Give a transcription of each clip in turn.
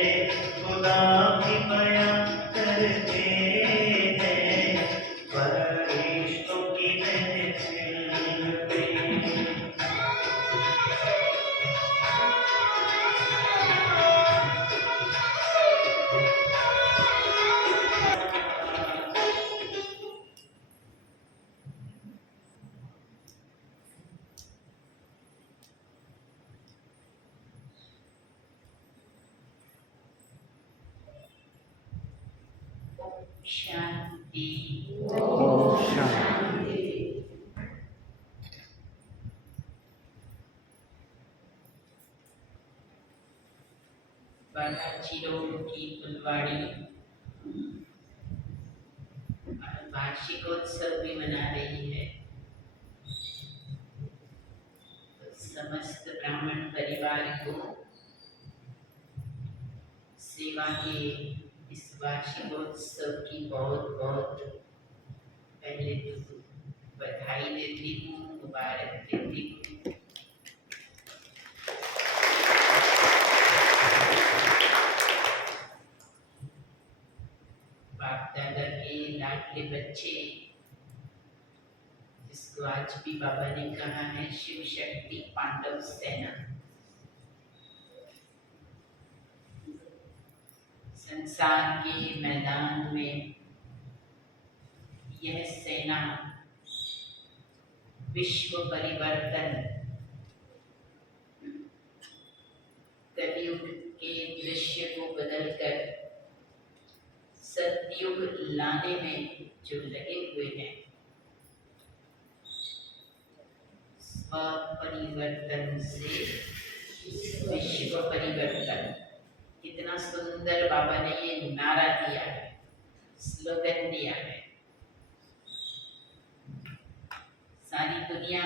खुदा भी बयां करते हैं फरिश्तों की महफिल में। शांति। बालाजीरोड की फुलवाड़ी वार्षिकोत्सव भी मना रही है। तो समस्त ब्राह्मण परिवार को सेवा के इस वार्षिकोत्सव की बहुत बहुत पहले तो बधाई देती हूँ, मुबारक देती हूँ। बाप दादा के लाडले बच्चे, जिसको आज भी बाबा ने कहा है शिव शक्ति पांडव सेना, संसार के मैदान में यह सेना विश्व परिवर्तन, कलयुग के दृश्य को बदलकर सतयुग लाने में जो लगे हुए हैं, स्व परिवर्तन से विश्व परिवर्तन, कितना सुंदर बाबा ने ये नारा दिया है, स्लोगन दिया है। सारी दुनिया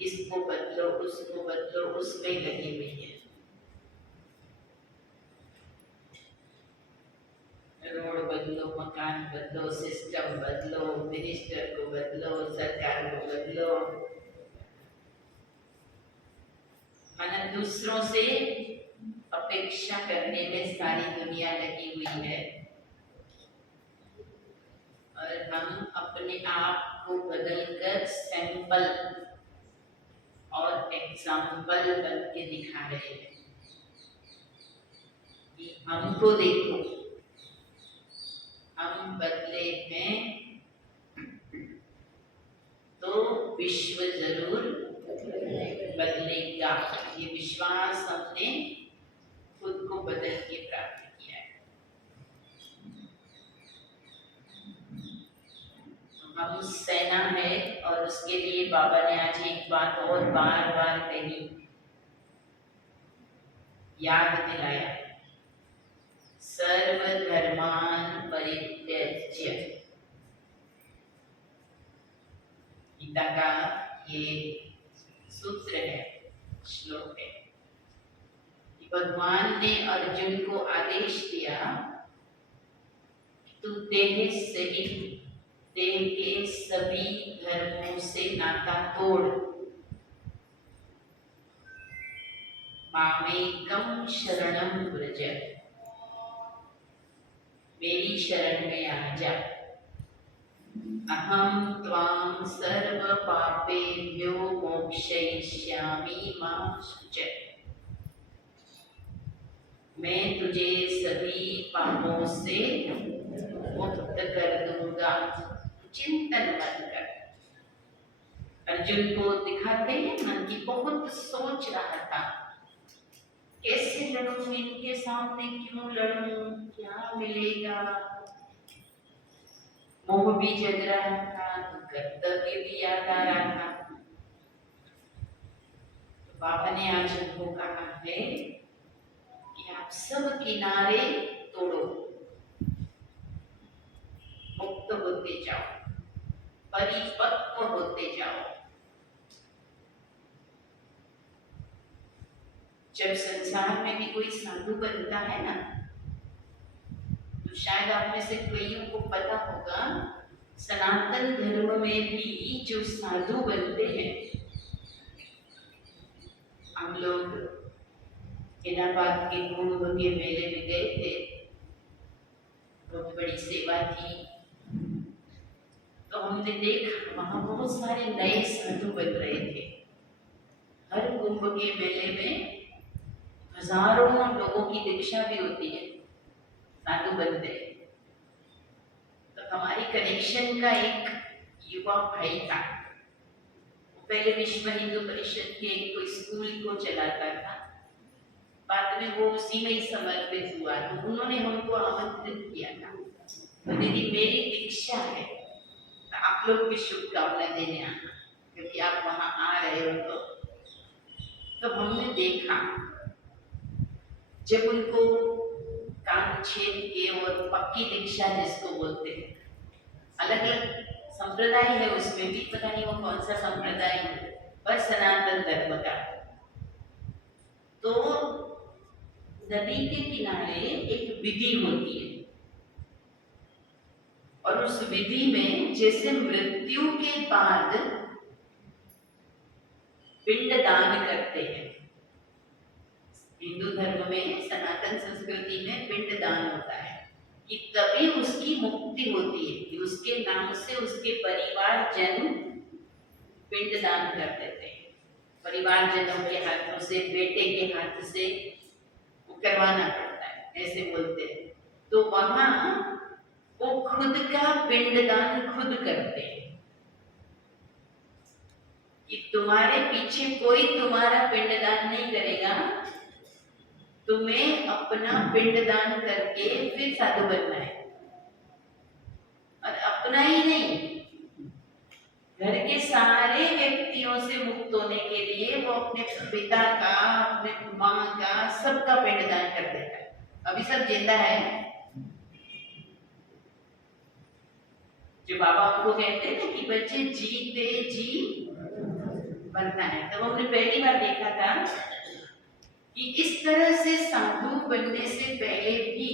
इसको बदलो, उसको बदलो, उसमें लगी हुई है। रोड बदलो, मकान बदलो, सिस्टम बदलो, मिनिस्टर को बदलो, सरकार को बदलो, माना दूसरों से अपेक्षा करने में सारी दुनिया लगी हुई है और हम अपने आप को बदलकर सैंपल और एग्जाम्पल बन के दिखा रहे हैं कि हमको देखो, हम बदले हैं तो विश्व जरूर बदलेगा। ये विश्वास हमने खुद को बदल के प्राप्त किया है। हम सेना है और उसके लिए बाबा ने आज एक बात और बार बार कही, याद दिलाया, सर्वधर्मान परित्यज्य। गीता का ये सूत्र है, श्लोक है। भगवान ने अर्जुन को आदेश दिया, तू देह सहित देह के सभी धर्मों से नाता तोड़, मामेकम शरणम व्रज, मेरी शरण में आ जा। अहम त्वां सर्व पापेभ्यो मोक्षयिष्यामि मा शुच, मैं तुझे सभी पापों से मुक्त कर दूंगा, चिंतन मत कर। अर्जुन को दिखाते हैं मन की बहुत सोच रहा था, कैसे लड़ूं इनके सामने, क्यों लड़ूं, क्या मिलेगा। मोह भी जग रहा था, कर्तव्य भी याद आ रहा था। तो बाबा ने आज उनको कहा है कि आप सब किनारे तोड़ो, मुक्त होते जाओ, परिपक्व होते जाओ। जब संसार में भी कोई साधु बनता है ना, तो शायद आप में से कईयों को पता होगा, सनातन धर्म में भी जो साधु बनते हैं, हम लोग इलाहाबाद के कुंभ के मेले में गए थे, बहुत बड़ी सेवा थी। तो हमने देखा वहां बहुत सारे नए साधु बन रहे थे। हर कुंभ के मेले में हजारों लोगों की दीक्षा भी होती है, साधु बनते हैं। तो हमारी कनेक्शन का एक युवा भाई था, पहले विश्व हिंदू परिषद के कोई स्कूल को चलाता था, बाद में वो उसी में ही समर्पित हुआ। तो उन्होंने हमको आमंत्रित किया था, तो दीदी मेरी दीक्षा है, तो आप लोग भी शुभकामना देने आना, क्योंकि आप वहां आ रहे हो। तो हमने देखा जब उनको कान छेद के और पक्की दीक्षा जिसको बोलते हैं, अलग अलग संप्रदाय है उसमें भी, पता नहीं वो कौन सा संप्रदाय है, पर सनातन धर्म का। तो नदी के किनारे एक विधि होती है, और उस विधि में जैसे मृत्यु के बाद पिंडदान करते हैं। हिंदू धर्म में, सनातन संस्कृति में पिंडदान होता है कि तभी उसकी मुक्ति होती है, कि उसके नाम से उसके परिवार जन पिंडदान कर देते हैं। परिवार जनों के हाथों से, बेटे के हाथ से वो करवाना पड़ता है, ऐसे बोलते हैं। तो वहां वो खुद का पिंडदान खुद करते हैं कि तुम्हारे पीछे कोई तुम्हारा पिंडदान नहीं करेगा, तुम्हें अपना पिंडदान करके फिर साधु बनना है। और अपना ही नहीं, घर के सारे व्यक्तियों से मुक्त होने के लिए वो अपने पिता का, अपने माँ का, सबका पिंडदान कर देता है। अभी सब जिंदा है। जो बाबा उनको कहते हैं ना कि बच्चे जीते जी बनना है, तब हमने पहली बार देखा था कि इस तरह से साधु बनने से पहले भी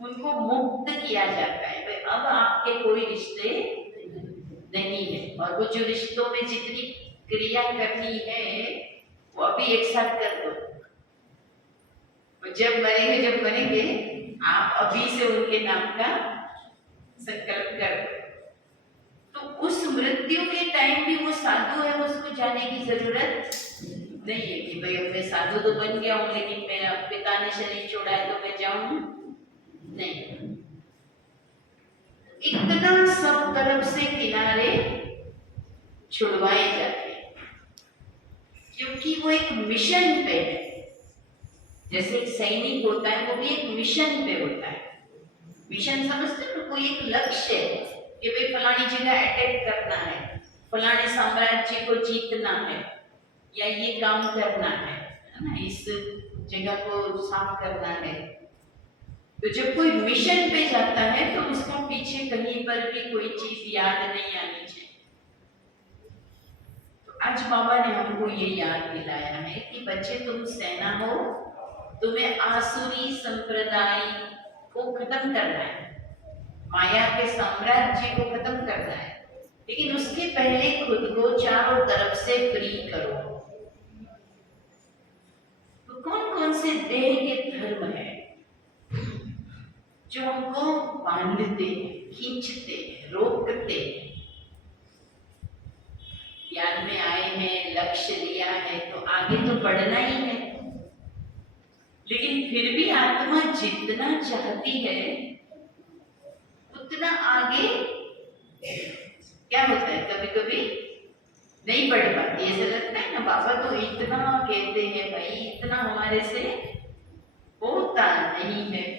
उनको मुक्त किया जाता है। भाई अब आपके कोई रिश्ते नहीं है, और वो जो रिश्तों में जितनी क्रिया करनी है वो अभी एक साथ कर दो। जब मरेंगे आप अभी से उनके नाम का संकल्प कर दो। तो उस मृत्यु के टाइम भी वो साधु है, उसको जाने की जरूरत नहीं है कि भाई मैं साधु तो बन गया हूं, लेकिन मेरा पिता ने शरीर छोड़ा है तो मैं जाऊं नहीं। इतना सब तरफ से किनारे छुड़वाए जाते हैं, क्योंकि वो एक मिशन पे है। जैसे एक सैनिक होता है, वो भी एक मिशन पे होता है। मिशन समझते हो, कोई एक लक्ष्य है कि भाई फलानी जगह अटैक करना है, फलाने साम्राज्य को जीतना है, या ये काम करना है ना, इस जगह को साफ करना है। तो जब कोई मिशन पे जाता है तो उसको पीछे कहीं पर भी कोई चीज याद नहीं आनी चाहिए। तो आज बाबा ने हमको ये याद दिलाया है कि बच्चे तुम सेना हो, तुम्हें आसुरी संप्रदाय को खत्म करना है, माया के साम्राज्य को खत्म करना है, लेकिन उसके पहले खुद को चारों तरफ से फ्री करो। तो कौन कौन से देह के धर्म है जो हमको बांधते हैं, खींचते हैं, रोकते हैं? ज्ञान में आए हैं, लक्ष्य लिया है, तो आगे तो बढ़ना ही है, लेकिन फिर भी आत्मा जितना चाहती है उतना आगे क्या होता है, कभी कभी नहीं बढ़ पाती। ऐसा लगता है ना, बाबा तो इतना कहते हैं, भाई इतना हमारे से होता नहीं है।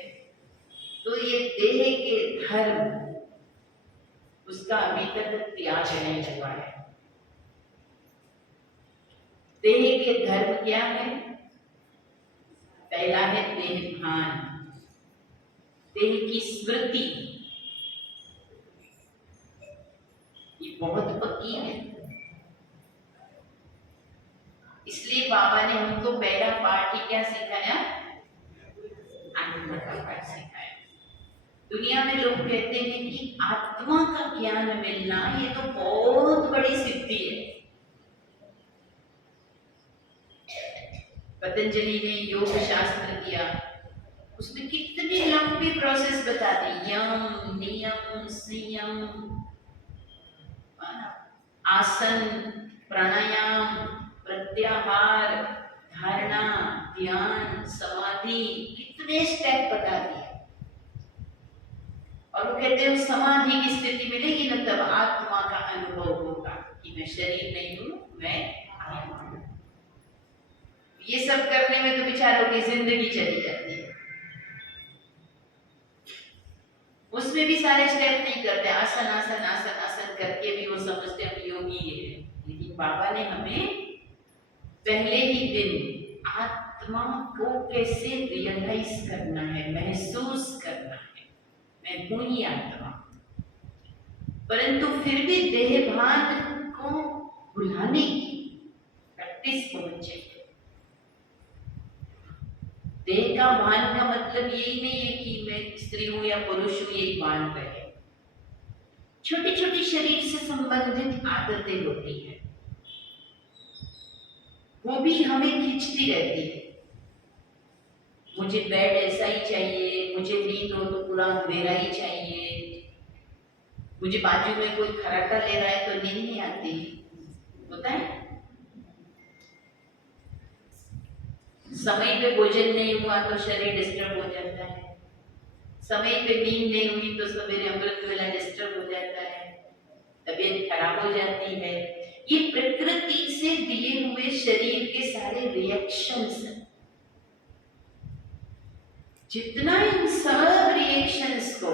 तो ये देह के धर्म, उसका अभी तक त्याग नहीं हुआ है। देह के धर्म क्या है? पहला है देह भान, देह की स्मृति, ये बहुत पक्की है। इसलिए बाबा ने हमको पहला पाठ ही क्या सिखाया? आत्मा का पाठ सिखाया। दुनिया में लोग कहते हैं कि आत्मा का ज्ञान मिलना ये तो बहुत बड़ी सिद्धि है। पतंजलि ने योग शास्त्र दिया, उसमें कितनी लंबी प्रोसेस बता दी, यम नियम संयम, आसन, प्राणायाम, प्रत्याहार, धारणा, ध्यान, समाधि, कितने स्टेप बता दिए। और वो कहते हैं समाधि की स्थिति मिलेगी ना तब आत्मा का अनुभव होगा कि मैं शरीर नहीं हूं, मैं आत्मा हूं। ये सब करने में तो बेचारों की जिंदगी चली जाती है, उसमें भी सारे स्टेप नहीं करते, आसन आसन आसन आसन करके भी वो समझते हम योगी है। लेकिन बाबा ने हमें पहले ही दिन आत्मा को कैसे रियलाइज करना है, महसूस करना है, मैं हूं ही आत्मा। परंतु फिर भी देहभान को भुलाने की प्रैक्टिस होनी चाहिए। देह का भान का मतलब यही नहीं है कि मैं स्त्री हूं या पुरुष हूं, यही भान रहे। छोटी छोटी शरीर से संबंधित आदतें होती है, वो भी हमें खींचती रहती है। मुझे बेड ऐसा ही चाहिए, मुझे नींद हो तो पूरा अंधेरा ही चाहिए, मुझे बाजू में कोई खराटा ले रहा है तो नींद नहीं आती, होता है। समय पे भोजन नहीं हुआ तो शरीर डिस्टर्ब हो जाता है, समय पे नींद नहीं हुई तो सवेरे अमृत वेला डिस्टर्ब हो जाता है, तबीयत खराब हो जाती है। ये प्रकृति से दिए हुए शरीर के सारे रिएक्शंस हैं। जितना इन सब रिएक्शंस को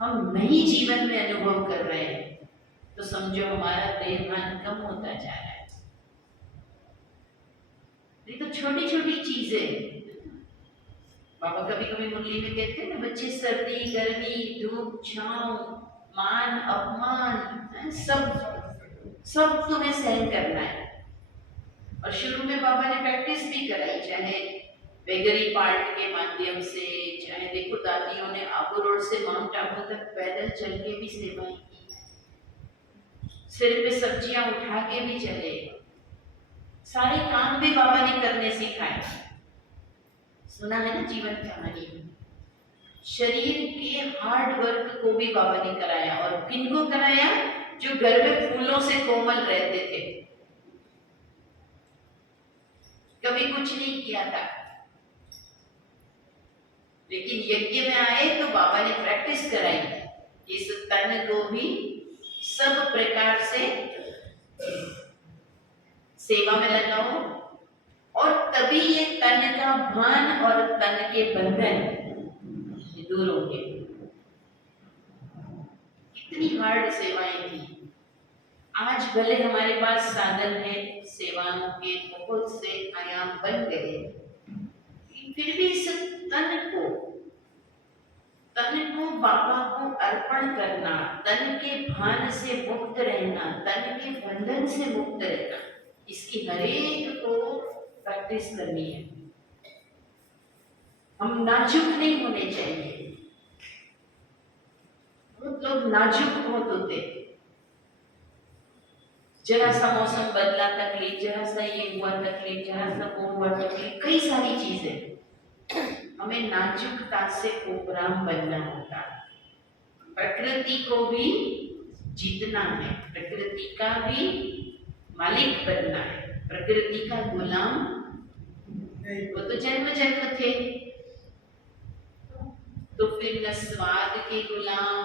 हम नई जीवन में अनुभव कर रहे हैं तो समझो हमारा देहभान कम होता जा रहा है। ये तो छोटी छोटी चीजें बाबा कभी कभी मुरली में कहते हैं ना, बच्चे सर्दी गर्मी धूप छांव मान अपमान सब तुम्हें सहन करना है। और शुरू में बाबा ने प्रैक्टिस भी कराई, चाहे बेगरी पार्ट के माध्यम से, चाहे देखो दादियों ने आबू रोड से माउंट आबू तक पैदल चल के भी सेवाएं की, सिर पे सब्जियां उठा के भी चले, सारे काम भी बाबा ने करने सिखाए। सुना है ना जीवन कहानी में, शरीर के हार्ड वर्क को भी बाबा ने कराया। और किनको कराया? जो घर में फूलों से कोमल रहते थे, कभी कुछ नहीं किया था, लेकिन यज्ञ में आए तो बाबा ने प्रैक्टिस कराई, इस तन को भी सब प्रकार से सेवा में लगाओ, और तभी ये तन का भान और तन के बंधन दूर होंगे। कितनी हार्ड सेवाएं थी। आज भले हमारे पास साधन है, सेवाओं के बहुत से आयाम बन गए, फिर भी इस तन को बाबा को अर्पण करना, तन के भान से मुक्त रहना, तन के बंधन से मुक्त रहना, इसकी हर एक को प्रैक्टिस करनी है। हम नाजुक नहीं होने चाहिए। बहुत लोग नाजुक बहुत होते, जरा सा मौसम बदला तकलीफ, जरा सा ये हुआ तकलीफ, जरा सा वो हुआ तकलीफ, कई सारी चीजें। हमें नाजुकता से प्रोग्राम बनना होगा। प्रकृति को भी जीतना है, प्रकृति का भी मालिक बनना है, प्रकृति का गुलाम वो तो जन्म जन्म थे, तो फिर न स्वाद के गुलाम,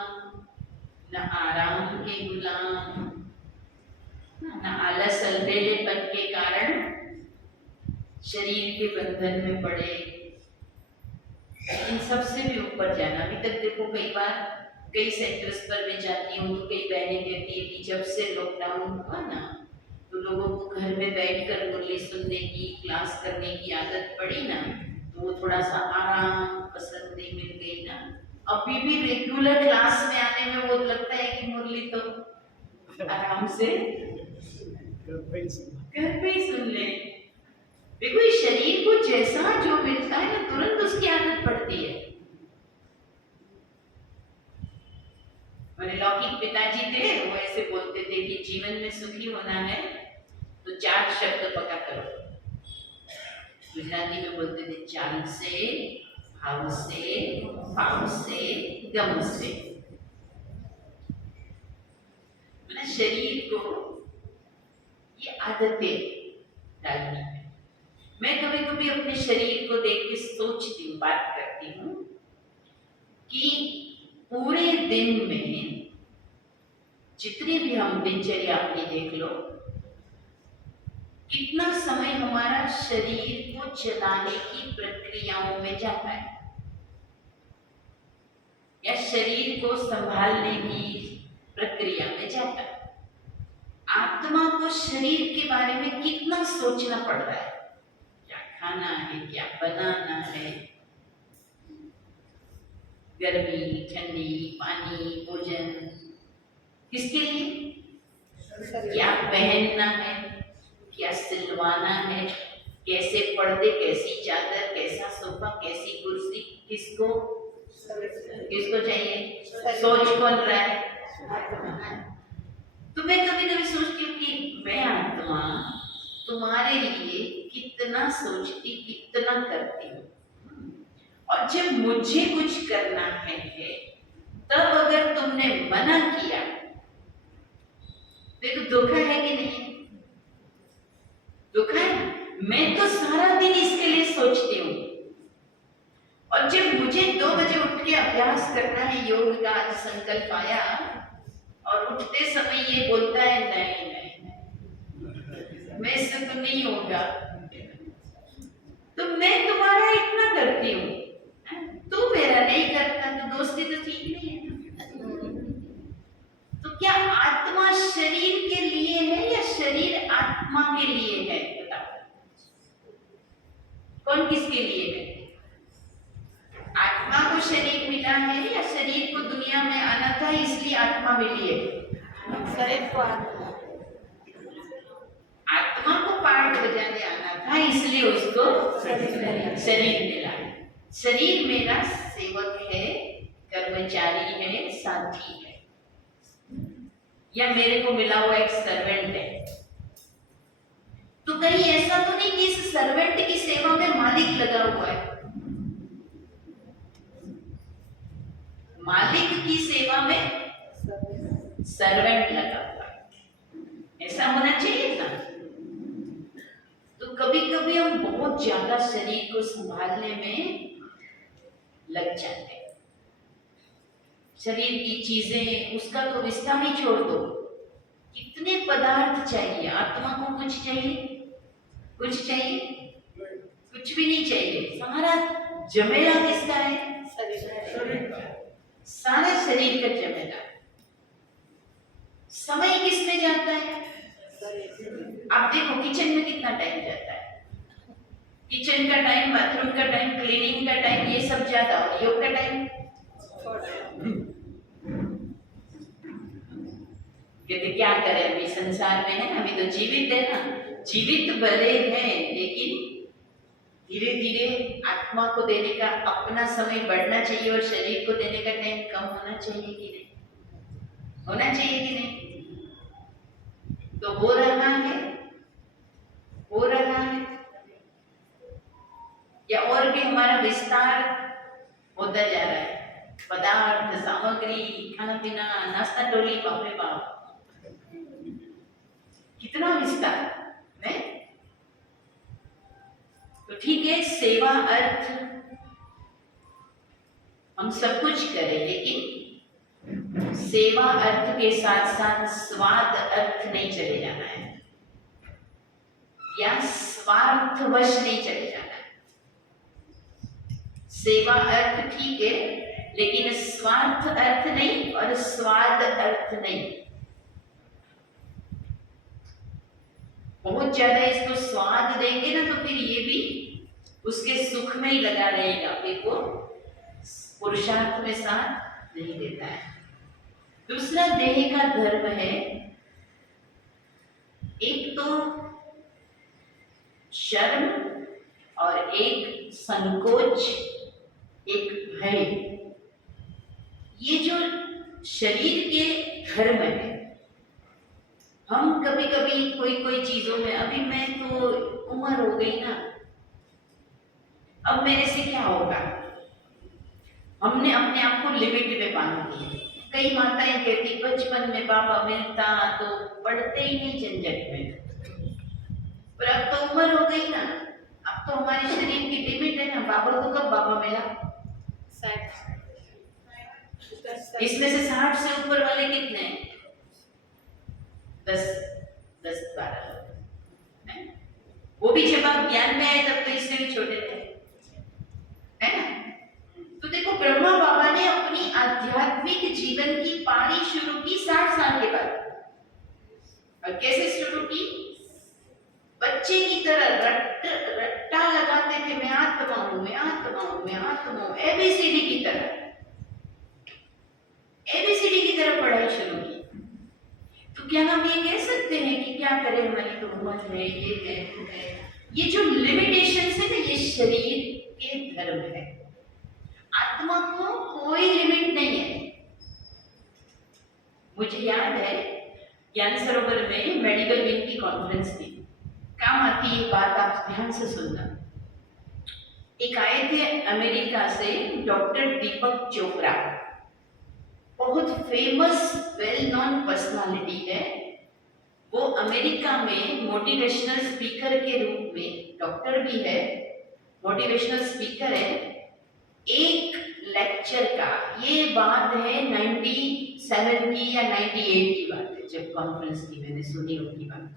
न आराम के गुलाम, न आलस अलबेलेपन के कारण शरीर के बंधन में पड़े। इन सब से भी ऊपर जाना। अभी तक देखो कई बार कई सेक्टर्स पर मैं जाती हूँ तो कई बहनें कहती है कि जब से लॉकडाउन हुआ ना तो लोगों को घर में बैठकर मुरली सुनने की, क्लास करने की आदत पड़ी ना, तो वो थोड़ा सा आराम पसंद नहीं मिल गई ना। अभी भी रेगुलर क्लास में आने में वो लगता है कि मुरली तो आराम से घर पे ही सुन ले। देखो इस शरीर को जैसा जो मिलता है ना तुरंत उसकी आदत पड़ती है। मेरे लौकिक पिताजी थे, वो ऐसे बोलते थे कि जीवन में सुखी होना है तो 4 शब्द पक्का करो। गुजराती में बोलते थे चाल से, भाव से, भाव से, गम से। मैंने शरीर को ये आदतें डालनी है। मैं कभी कभी अपने शरीर को देख के सोचती हूँ, बात करती हूँ कि पूरे दिन में जितने भी हम दिनचर्या अपनी देख लो, कितना समय हमारा शरीर को चलाने की प्रक्रियाओं में जाता है या शरीर को संभालने की प्रक्रिया में जाता है। आत्मा को शरीर के बारे में कितना सोचना पड़ रहा है, क्या खाना है, क्या बनाना है, गर्मी ठंडी, पानी, भोजन, किसके लिए, क्या पहनना है, क्या सिलवाना है, कैसे पर्दे, कैसी चादर, कैसा सोफा, कैसी कुर्सी, किसको किसको चाहिए, सोच कौन रहा है। तो मैं कभी कभी सोचती हूँ कि मैं आत्मा तुम्हारे लिए कितना सोचती, कितना करती हूँ, और जब मुझे कुछ करना है तब अगर तुमने मना किया तो दुख है कि नहीं, दुख है। मैं तो सारा दिन इसके लिए सोचती हूँ, और जब मुझे 2 बजे उठ के अभ्यास करना है योग का, आज संकल्प आया और उठते समय ये बोलता है नहीं नहीं, मैं इससे तो नहीं होगा, तो मैं तुम्हारा इतना करती हूँ, तू मेरा नहीं करता, तो दोस्ती तो ठीक नहीं है ना। तो क्या आत्मा शरीर के लिए है या शरीर आत्मा के लिए है, बताओ कौन किसके लिए है। आत्मा को शरीर मिला है या शरीर को दुनिया में आना था इसलिए आत्मा मिली है। शरीर को आत्मा को पार्ट बजाने आना था इसलिए उसको शरीर मिला। शरीर मेरा सेवक है, कर्मचारी है, साथी है, या मेरे को मिला हुआ एक सर्वेंट है। तो कहीं ऐसा तो नहीं कि इस सर्वेंट की सेवा में मालिक लगा हुआ है। मालिक की सेवा में सर्वेंट लगा हुआ है, ऐसा होना चाहिए ना। तो कभी कभी हम बहुत ज्यादा शरीर को संभालने में लग जाते हैं। शरीर की चीजें, उसका तो विस्तार ही छोड़ दो, कितने पदार्थ चाहिए। आत्मा को कुछ चाहिए, कुछ चाहिए, कुछ भी नहीं चाहिए। सारा जमेला किसका है, सारा शरीर का जमेला। समय किस में जाता है, आप देखो किचन में कितना टाइम जाता है, किचन का टाइम, बाथरूम का टाइम, क्लीनिंग का टाइम, ये सब ज्यादा, और योग का टाइम कहते क्या करें, अभी संसार में है, अभी तो जीवित है ना, जीवित भले हैं, लेकिन धीरे धीरे आत्मा को देने का अपना समय बढ़ना चाहिए और शरीर को देने का टाइम कम होना चाहिए कि नहीं, होना चाहिए कि नहीं। तो हो रहा है, हो रहा है, या और भी हमारा विस्तार होता जा रहा है। पदार्थ, सामग्री, खाना पीना, नाश्ता टोली, बाप रे बाप, कितना विस्तार है। तो ठीक है, सेवा अर्थ हम सब कुछ करें, लेकिन सेवा अर्थ के साथ साथ स्वार्थ अर्थ नहीं चले जाना है, या स्वार्थवश नहीं चले जाना है। सेवा अर्थ ठीक है, लेकिन स्वार्थ अर्थ नहीं और स्वाद अर्थ नहीं। बहुत ज्यादा इसको स्वाद देंगे ना तो फिर ये भी उसके सुख में ही लगा रहेगा, फिर वो पुरुषार्थ में साथ नहीं देता है। दूसरा देह का धर्म है, एक तो शर्म और एक संकोच, एक भय। ये जो शरीर के धर्म है, हम कभी कभी कोई कोई चीजों में, अभी मैं तो उम्र हो गई ना, अब मेरे से क्या होगा? हमने अपने आप को लिमिट में बांध दिया। कई माताएं कहती बचपन में बाबा मिलता तो पढ़ते ही नहीं झंझट में, पर अब तो उम्र हो गई ना, अब तो हमारे शरीर की लिमिट है ना। बाबा को कब बाबा मिला? इसमें से 60 से ऊपर वाले कितने हैं? 10 10 12 लोग हैं। वो भी जब आप ज्ञान में आए तब तो इससे भी छोटे थे, है ना? तो देखो, ब्रह्मा बाबा ने अपनी आध्यात्मिक जीवन की पारी शुरू की 60 साल के बाद। और कैसे शुरू की? बच्चे की तरह रट्टा लगाते थे, मैं आत्मा हूं, मैं आत्मा हूं, मैं आत्मा हूं, एबीसीडी की तरह, एबीसीडी की तरह पढ़ाई शुरू की। तो क्या हम ये कह सकते हैं कि क्या करें, हमारी तो उम्र है, ये है, वो है। ये जो लिमिटेशन है ना, ये शरीर के धर्म है। आत्मा को कोई लिमिट नहीं है। मुझे याद है ज्ञान सरोवर में मेडिकल विंग की कॉन्फ्रेंस थी। काम आती ये बात, आप ध्यान से सुनना। एक आए थे अमेरिका से डॉक्टर दीपक चोपड़ा, बहुत फेमस वेल नोन पर्सनालिटी है। वो अमेरिका में मोटिवेशनल स्पीकर के रूप में, डॉक्टर भी है, मोटिवेशनल स्पीकर है। एक लेक्चर का, ये बात है 97 की या 98 की बात है, जब कॉन्फ्रेंस की मैंने सुनी उनकी बात।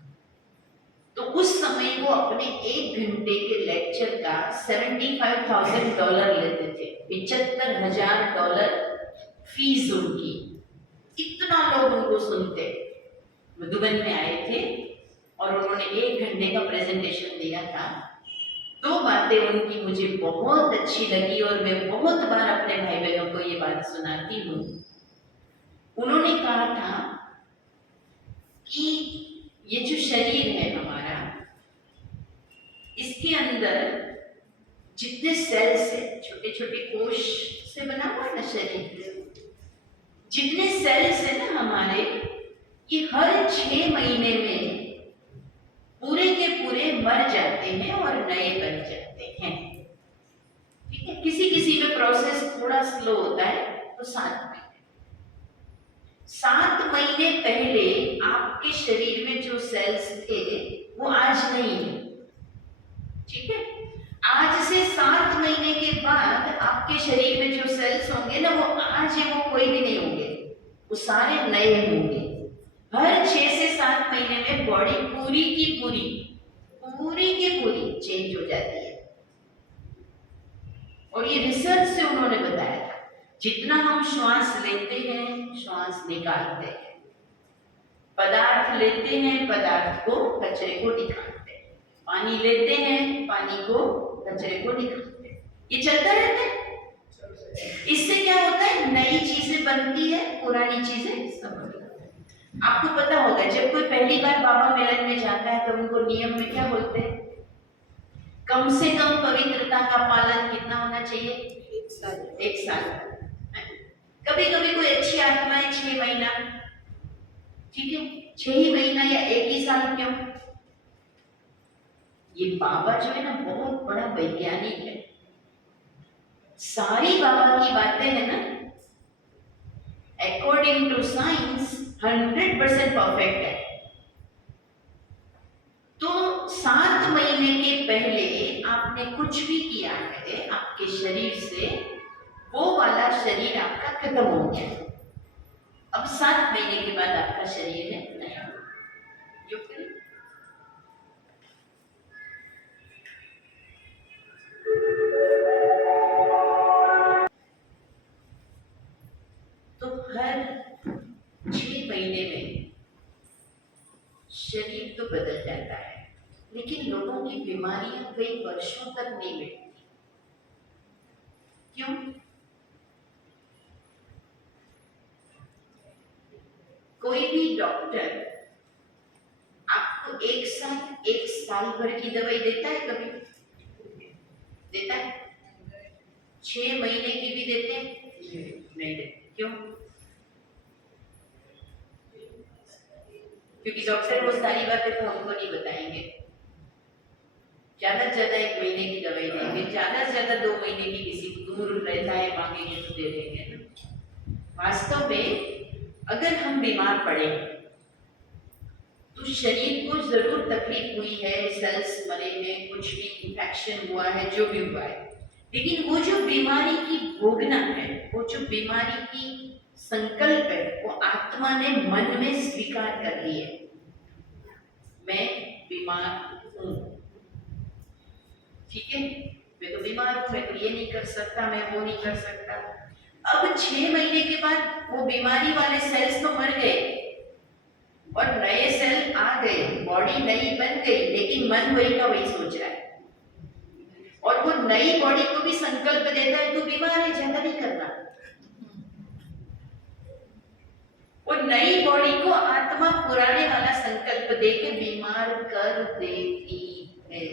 तो उस समय वो अपने 1 घंटे के लेक्चर का $75,000 लेते थे, $75,000 फीस उनकी। इतना लोग उनको सुनते। मधुबन में आए थे और उन्होंने 1 घंटे का प्रेजेंटेशन दिया था। 2 बातें उनकी मुझे बहुत अच्छी लगी और मैं बहुत बार अपने भाई बहनों को ये बात सुनाती हूँ। उन्होंने कहा था कि ये जो शरीर है हमारा, इसके अंदर जितने सेल्स है, छोटे छोटे कोश से बना हुआ है ना शरीर, जितने सेल्स है ना हमारे, ये हर 6 महीने में पूरे के पूरे मर जाते हैं और नए बन जाते हैं। ठीक है, किसी किसी में प्रोसेस थोड़ा स्लो होता है, तो 7 महीने पहले आपके शरीर में जो सेल्स थे वो आज नहीं है। ठीक है, आज से 7 महीने के बाद आपके शरीर में जो सेल्स होंगे ना, वो आज है वो कोई भी नहीं होंगे, वो सारे नए होंगे। हर 6 से 7 महीने में बॉडी पूरी की पूरी चेंज हो जाती है। और ये रिसर्च से उन्होंने बताया था। जितना हम श्वास लेते हैं, श्वास निकालते हैं, पदार्थ लेते हैं, पदार्थ को, कचरे को निकालते हैं, पानी लेते हैं, पानी को, कचरे को निकालते हैं, ये चलता रहता है। इससे क्या होता है? नई चीजें बनती है, पुरानी चीजें सब। आपको पता होगा, जब कोई पहली बार बाबा मिलन में जाता है तो उनको नियम में क्या बोलते हैं? कम से कम पवित्रता का पालन कितना होना चाहिए? 1 साल। कभी कभी कोई अच्छी आत्माएं 6 महीना, ठीक है, 6 ही महीना या 1 ही साल क्यों? ये बाबा जो है ना, बहुत बड़ा वैज्ञानिक है। सारी बाबा की बातें है ना, अकॉर्डिंग टू साइंस 100% परफेक्ट है। तो 7 महीने के पहले आपने कुछ भी किया है आपके शरीर से, वो वाला शरीर आपका खत्म हो गया। अब 7 महीने के बाद आपका शरीर है नया। तो हर 6 महीने में शरीर तो बदल जाता है, लेकिन लोगों की बीमारियां कई वर्षों तक नहीं मिटती। क्यों? कोई भी डॉक्टर आपको एक साल भर की दवाई देता है? कभी देता है? 6 महीने की भी देते हैं? नहीं देते। क्यों? क्योंकि डॉक्टर वो सारी बातें तो हमको नहीं बताएंगे। ज्यादा से ज्यादा 1 महीने की दवाई देंगे, ज्यादा से ज्यादा 2 महीने की, किसी को दूर रहता है मांगेंगे तो दे देंगे ना। वास्तव में अगर हम बीमार पड़े तो शरीर को जरूर तकलीफ हुई है, सेल्स मरे हैं, कुछ भी इन्फेक्शन हुआ है, जो भी हुआ है, लेकिन वो जो बीमारी की भोगना है, वो जो बीमारी की संकल्प है, वो आत्मा ने मन में स्वीकार कर ली है। मैं बीमार हूं, ठीक है, मैं तो बीमार हूं, मैं तो ये नहीं कर सकता, मैं वो नहीं कर सकता। अब 6 महीने के बाद वो बीमारी वाले सेल्स तो मर गए और नए सेल आ गए, बॉडी नई बन गई, लेकिन मन वही का वही सोच रहा है। और वो नई बॉडी को भी संकल्प देता है, तू बीमार है, ज्यादा नहीं करना। वो नई बॉडी को आत्मा पुराने वाला संकल्प देके बीमार कर देती है।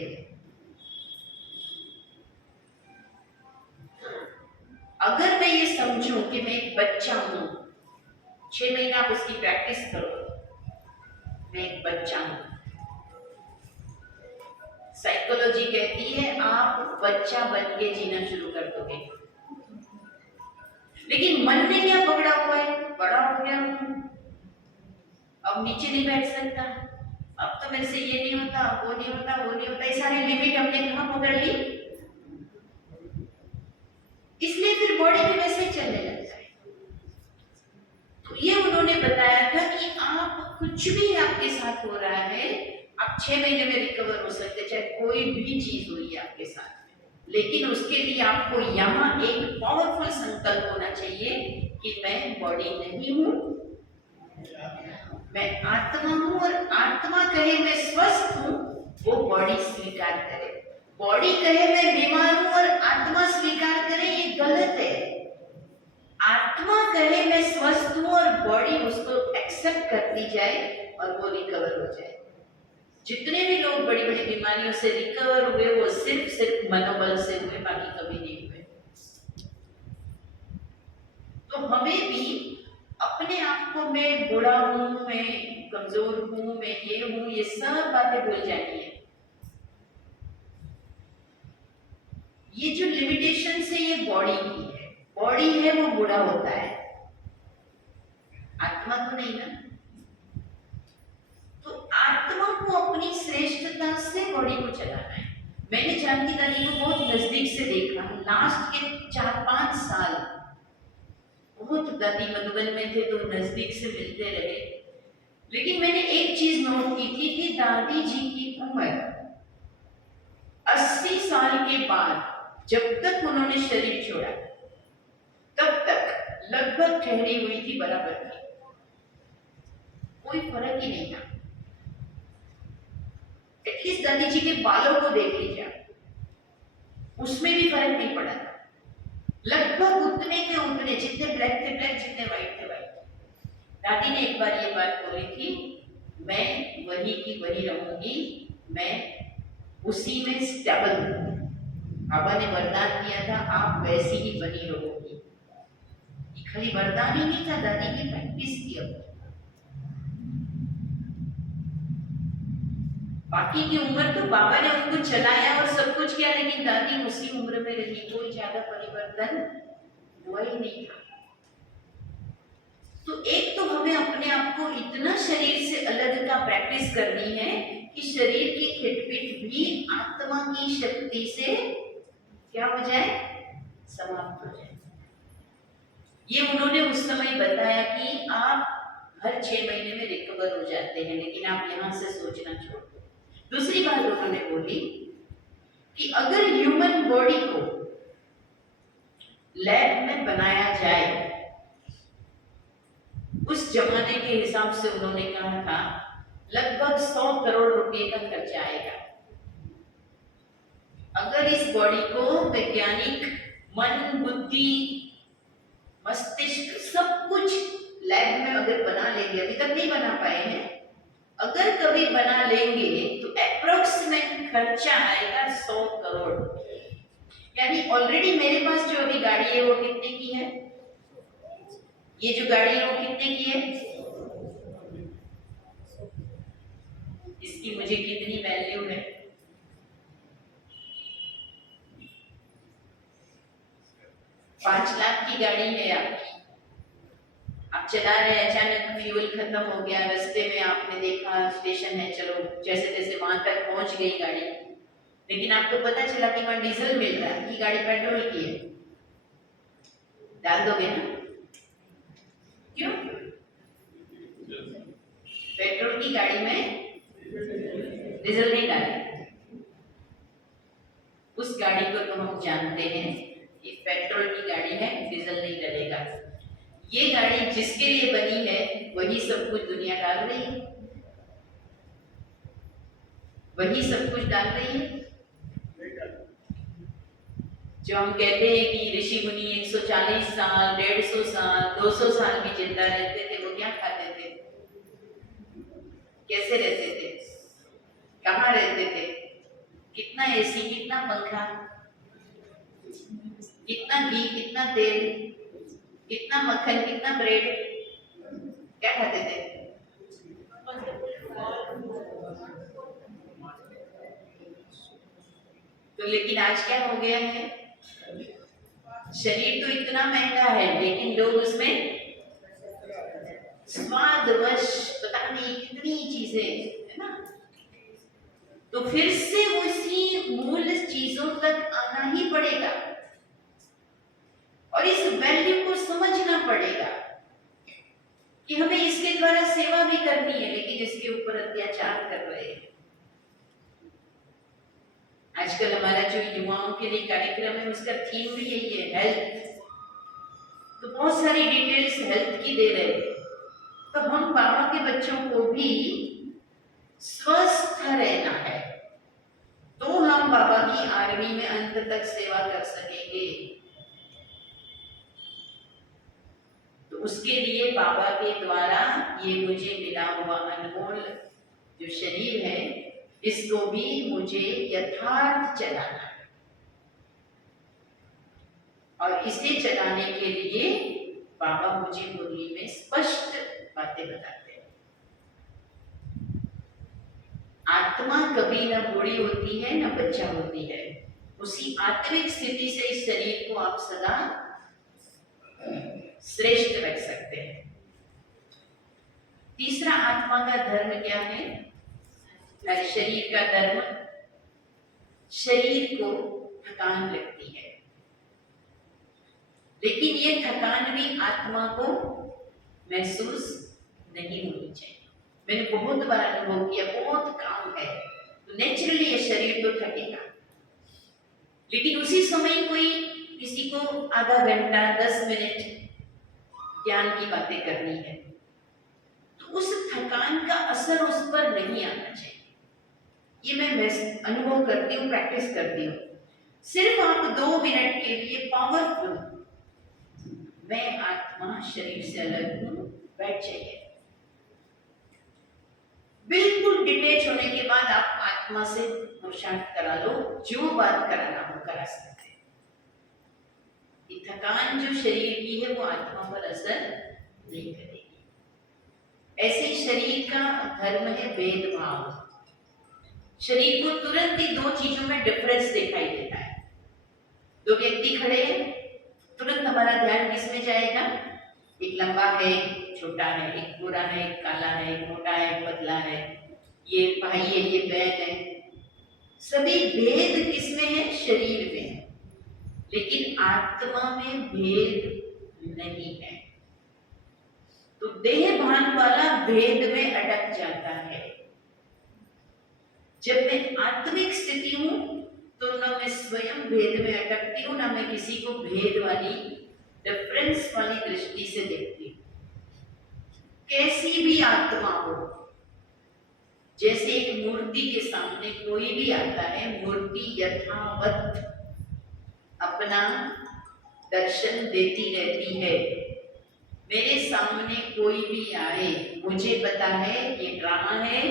अगर मैं ये समझूं कि मैं एक बच्चा हूं, 6 महीना आप उसकी प्रैक्टिस करो, मैं एक बच्चा हूं। साइकोलॉजी कहती है आप बच्चा बन के जीना शुरू कर दोगे, लेकिन मन ने क्या पकड़ा हुआ है, बड़ा हो गया हूं, अब नीचे नहीं बैठ सकता, अब तो मेरे से ये नहीं होता, वो नहीं होता, वो नहीं होता, ये सारी लिमिट हमने कहां पकड़ ली। इसलिए फिर बॉडी भी वैसे ही चलने लगता है। तो ये उन्होंने बताया था कि आप कुछ भी आपके साथ हो रहा है, आप 6 महीने में रिकवर हो सकते, चाहे कोई भी चीज हुई है आपके साथ में, लेकिन उसके लिए आपको यहाँ एक पावरफुल संकल्प होना चाहिए कि मैं बॉडी नहीं हूं, मैं आत्मा हूं, और आत्मा कहे मैं स्वस्थ हूं, वो बॉडी स्वीकार करे। बॉडी कहे मैं बीमार हूं और आत्मा स्वीकार करे, ये गलत है। आत्मा कहे मैं स्वस्थ हूं और बॉडी उसको एक्सेप्ट करती जाए और वो रिकवर हो जाए। जितने भी लोग बड़ी बड़ी बीमारियों से रिकवर हुए, वो सिर्फ मनोबल से हुए, बाकी कभी नहीं हुए। तो हमें भी अपने आप को मैं बुरा हूं, मैं कमजोर हूं, मैं ये हूं, ये सब बातें भूल जानी है। ये जो लिमिटेशन से ये बॉडी की है, बॉडी है वो बुरा होता है, आत्मा तो नहीं ना। तो आत्मा को अपनी श्रेष्ठता से बॉडी को चलाना है। मैंने जानकी दादी को बहुत नजदीक से देखा, लास्ट के 4-5 साल बहुत, दादी मधुबन में थे तो नजदीक से मिलते रहे, लेकिन मैंने एक चीज नोट की थी कि दादी जी की उम्र 80 साल के बाद जब तक उन्होंने शरीर छोड़ा तब तक लगभग ठहरी हुई थी, बराबर थी, कोई फर्क ही नहीं था। एटलीस्ट दादी जी के बालों को देख लीजिए, उसमें भी फर्क नहीं पड़ा था, लगभग उतने के उतने, जितने ब्लैक थे ब्लैक, जितने व्हाइट थे व्हाइट। दादी ने एक बार ये बात बोली थी, मैं वही की वही रहूंगी, मैं उसी में स्टेबल हूं। बाबा ने वरदान दिया था, आप वैसी ही बनी रहोगी। ये खाली वरदान ही नहीं था, दादी की प्रैक्टिस थी। अब बाकी की उम्र तो बाबा ने उनको चलाया और सब कुछ किया, लेकिन दादी उसी उम्र में रही, कोई ज्यादा परिवर्तन हुआ ही नहीं था। तो एक तो हमें अपने आप को इतना शरीर से अलग का प्रैक्टिस करनी है कि शरीर की खिटपिट भी आत्मा की शक्ति से क्या हो जाए, समाप्त हो जाए। ये उन्होंने उस समय बताया कि आप हर 6 महीने में रिकवर हो जाते हैं, लेकिन आप यहां से सोचना छोड़ दो। दूसरी बात उन्होंने बोली कि अगर ह्यूमन बॉडी को लैब में बनाया जाए, उस जमाने के हिसाब से उन्होंने कहा था लगभग 100 करोड़ रुपए का खर्चा आएगा। अगर इस बॉडी को वैज्ञानिक मन, बुद्धि, मस्तिष्क सब कुछ लैब में अगर बना लेंगे, अभी तक नहीं बना पाए हैं, अगर कभी बना लेंगे तो अप्रोक्सीमेट खर्चा आएगा 100 करोड़। यानी ऑलरेडी मेरे पास जो अभी गाड़ी है वो कितने की है, ये जो गाड़ी है वो कितने की है, इसकी मुझे कितनी वैल्यू है, 5 लाख की गाड़ी है आपकी, आप चला रहे, अचानक फ्यूल खत्म हो गया, रास्ते में आपने देखा स्टेशन है, चलो जैसे तैसे वहां तक पहुंच गई गाड़ी, लेकिन आपको पता चला कि वहां डीजल मिल रहा है, कि गाड़ी पेट्रोल की है, डाल दोगे ना? क्यों? पेट्रोल की गाड़ी में डीजल नहीं डाले। उस गाड़ी को तो हम जानते हैं कि पेट्रोल की गाड़ी है, डीजल नहीं डलेगा। ये गाड़ी जिसके लिए बनी है वही सब कुछ दुनिया डाल रही है, वही सब कुछ डाल रही है। जो हम कहते हैं कि ऋषि मुनि 140 साल, 150 साल, 200 साल भी जिंदा रहते थे, वो क्या खाते थे, कैसे रहते थे, कहाँ रहते थे, कितना एसी, कितना पंखा, कितना घी, कितना तेल, कितना मक्खन, कितना ब्रेड, क्या खाते थे? तो लेकिन आज क्या हो गया है, शरीर तो इतना महंगा है लेकिन लोग उसमें स्वादवश पता नहीं कितनी चीजें, है ना? तो फिर से उसी मूल चीजों तक आना ही पड़ेगा और इस वैल्यू को समझना पड़ेगा कि हमें इसके द्वारा सेवा भी करनी है, लेकिन इसके ऊपर अत्याचार कर रहे हैं। आजकल हमारा जो युवाओं के लिए कार्यक्रम है उसका थीम भी यही है, हेल्थ। तो बहुत सारी डिटेल्स हेल्थ की दे रहे हैं। तो हम बाबा के बच्चों को भी स्वस्थ रहना है, तो हम बाबा की आर्मी में अंत तक सेवा कर सकेंगे। तो उसके लिए बाबा के द्वारा ये मुझे मिला हुआ अनमोल जो शरीर है, इसको भी मुझे यथार्थ चलाना है और इसे चलाने के लिए बाबा मुझे मुरली में स्पष्ट बातें बताते हैं। आत्मा कभी न बूढ़ी होती है न बच्चा होती है, उसी आत्मिक स्थिति से इस शरीर को आप सदा श्रेष्ठ रख सकते हैं। तीसरा आत्मा का धर्म क्या है? शरीर का धर्म, शरीर को थकान लगती है, लेकिन ये थकान भी आत्मा को महसूस नहीं होनी चाहिए। मैंने बहुत बार अनुभव किया, बहुत काम है तो नेचुरली ये शरीर तो थकेगा, लेकिन उसी समय कोई किसी को आधा घंटा 10 मिनट ज्ञान की बातें करनी है तो उस थकान का असर उस पर नहीं आना चाहिए। ये मैं अनुभव करती हूँ, प्रैक्टिस करती हूँ। सिर्फ आप 2 मिनट के लिए पावरफुल, मैं आत्मा शरीर से अलग हूँ, बैठ जाइए। बिल्कुल डिटेच होने के बाद आप आत्मा से पुरुषार्थ करा लो, जो बात कराना हो करा सकते हैं। ये थकान जो शरीर की है वो आत्मा पर असर नहीं करेगी। ऐसे शरीर का धर्म है भेदभाव। शरीर को तुरंत ही 2 चीजों में डिफरेंस दिखाई देता है। 2 व्यक्ति खड़े हैं, तुरंत हमारा ध्यान किसमें जाएगा? एक लंबा है, एक छोटा है, एक गोरा है, एक काला है, एक मोटा है, एक पतला है, ये भाई है, ये बहन है। सभी भेद किसमें है? शरीर में है, लेकिन आत्मा में भेद नहीं है। तो देह भान वाला भेद में अटक जाता है। जब मैं आत्मिक स्थिति हूं तो न मैं स्वयं भेद में अटकती हूं, न मैं किसी को भेद वाली, डिफरेंस वाली दृष्टि से देखती हूं। कैसी भी आत्मा हो, जैसे एक मूर्ति के सामने कोई भी आता है, मूर्ति यथावत अपना दर्शन देती रहती है। मेरे सामने कोई भी आए, मुझे पता है ये ड्रामा है,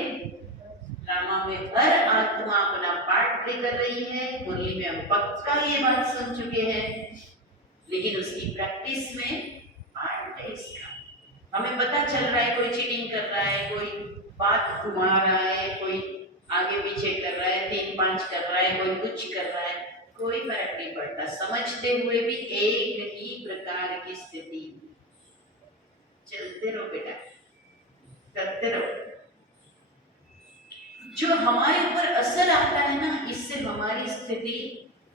ड्रामा में हर आत्मा अपना पार्ट प्ले कर रही है। मुरली में हम पक्का ये बात सुन चुके हैं, लेकिन उसकी प्रैक्टिस में पार्ट है इसका। हमें पता चल रहा है कोई चीटिंग कर रहा है, कोई बात घुमा रहा है, कोई आगे पीछे कर रहा है, 3-5 कर रहा है, कोई कुछ कर रहा है, कोई फर्क नहीं पड़ता, समझते हुए भी एक ही प्रकार की स्थिति। चलते रहो बेटा, करते रहो। जो हमारे ऊपर असर आता है ना, इससे हमारी स्थिति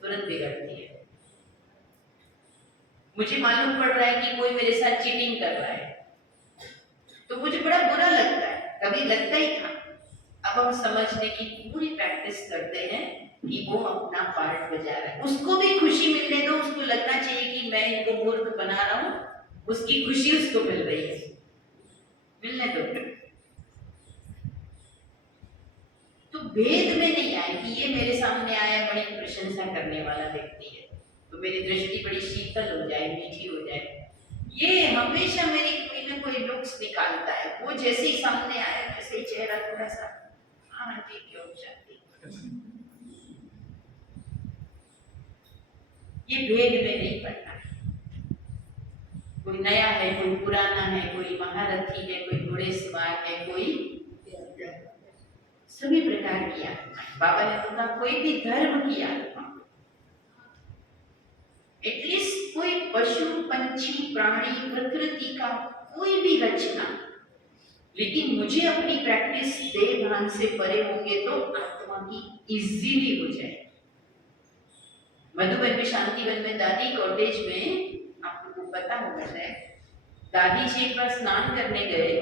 तुरंत बिगड़ती है। मुझे मालूम पड़ रहा है कि कोई मेरे साथ चीटिंग कर रहा है, तो मुझे बड़ा बुरा लगता है, कभी लगता ही था। अब हम समझने की पूरी प्रैक्टिस करते हैं कि वो अपना पार्ट बजा रहा है, उसको भी खुशी मिलने दो। उसको लगना चाहिए कि मैं इनको मूर्ख बना रहा हूँ, उसकी खुशी उसको मिल रही है, मिलने दो। तो भेद में नहीं आए कि ये मेरे सामने आया बड़ी प्रशंसा करने वाला व्यक्ति है, तो मेरी दृष्टि बड़ी शीतल हो जाए, मीठी हो जाए। ये हमेशा मेरी कोई ना कोई नुक्स निकालता है, वो जैसे ही सामने आया वैसे ही चेहरा थोड़ा सा हाँ ठीक है, शांति। ये भेद में नहीं पड़ना। कोई नया है, कोई पुराना है, कोई महारथी है, कोई घोड़ेसवार है, कोई सभी प्रकार की आत्मा। बाबा ने तो कहा कोई भी धर्म की आत्मा, एटलीस्ट कोई पशु पंछी प्राणी प्रकृति का कोई भी रचना, लेकिन मुझे अपनी प्रैक्टिस देह भान से परे होंगे तो आत्मा की इजीली हो जाए। मधुबन में शांतिवन में दादी कॉटेज में, आपको पता होगा शायद, दादी जी एक बार स्नान करने गए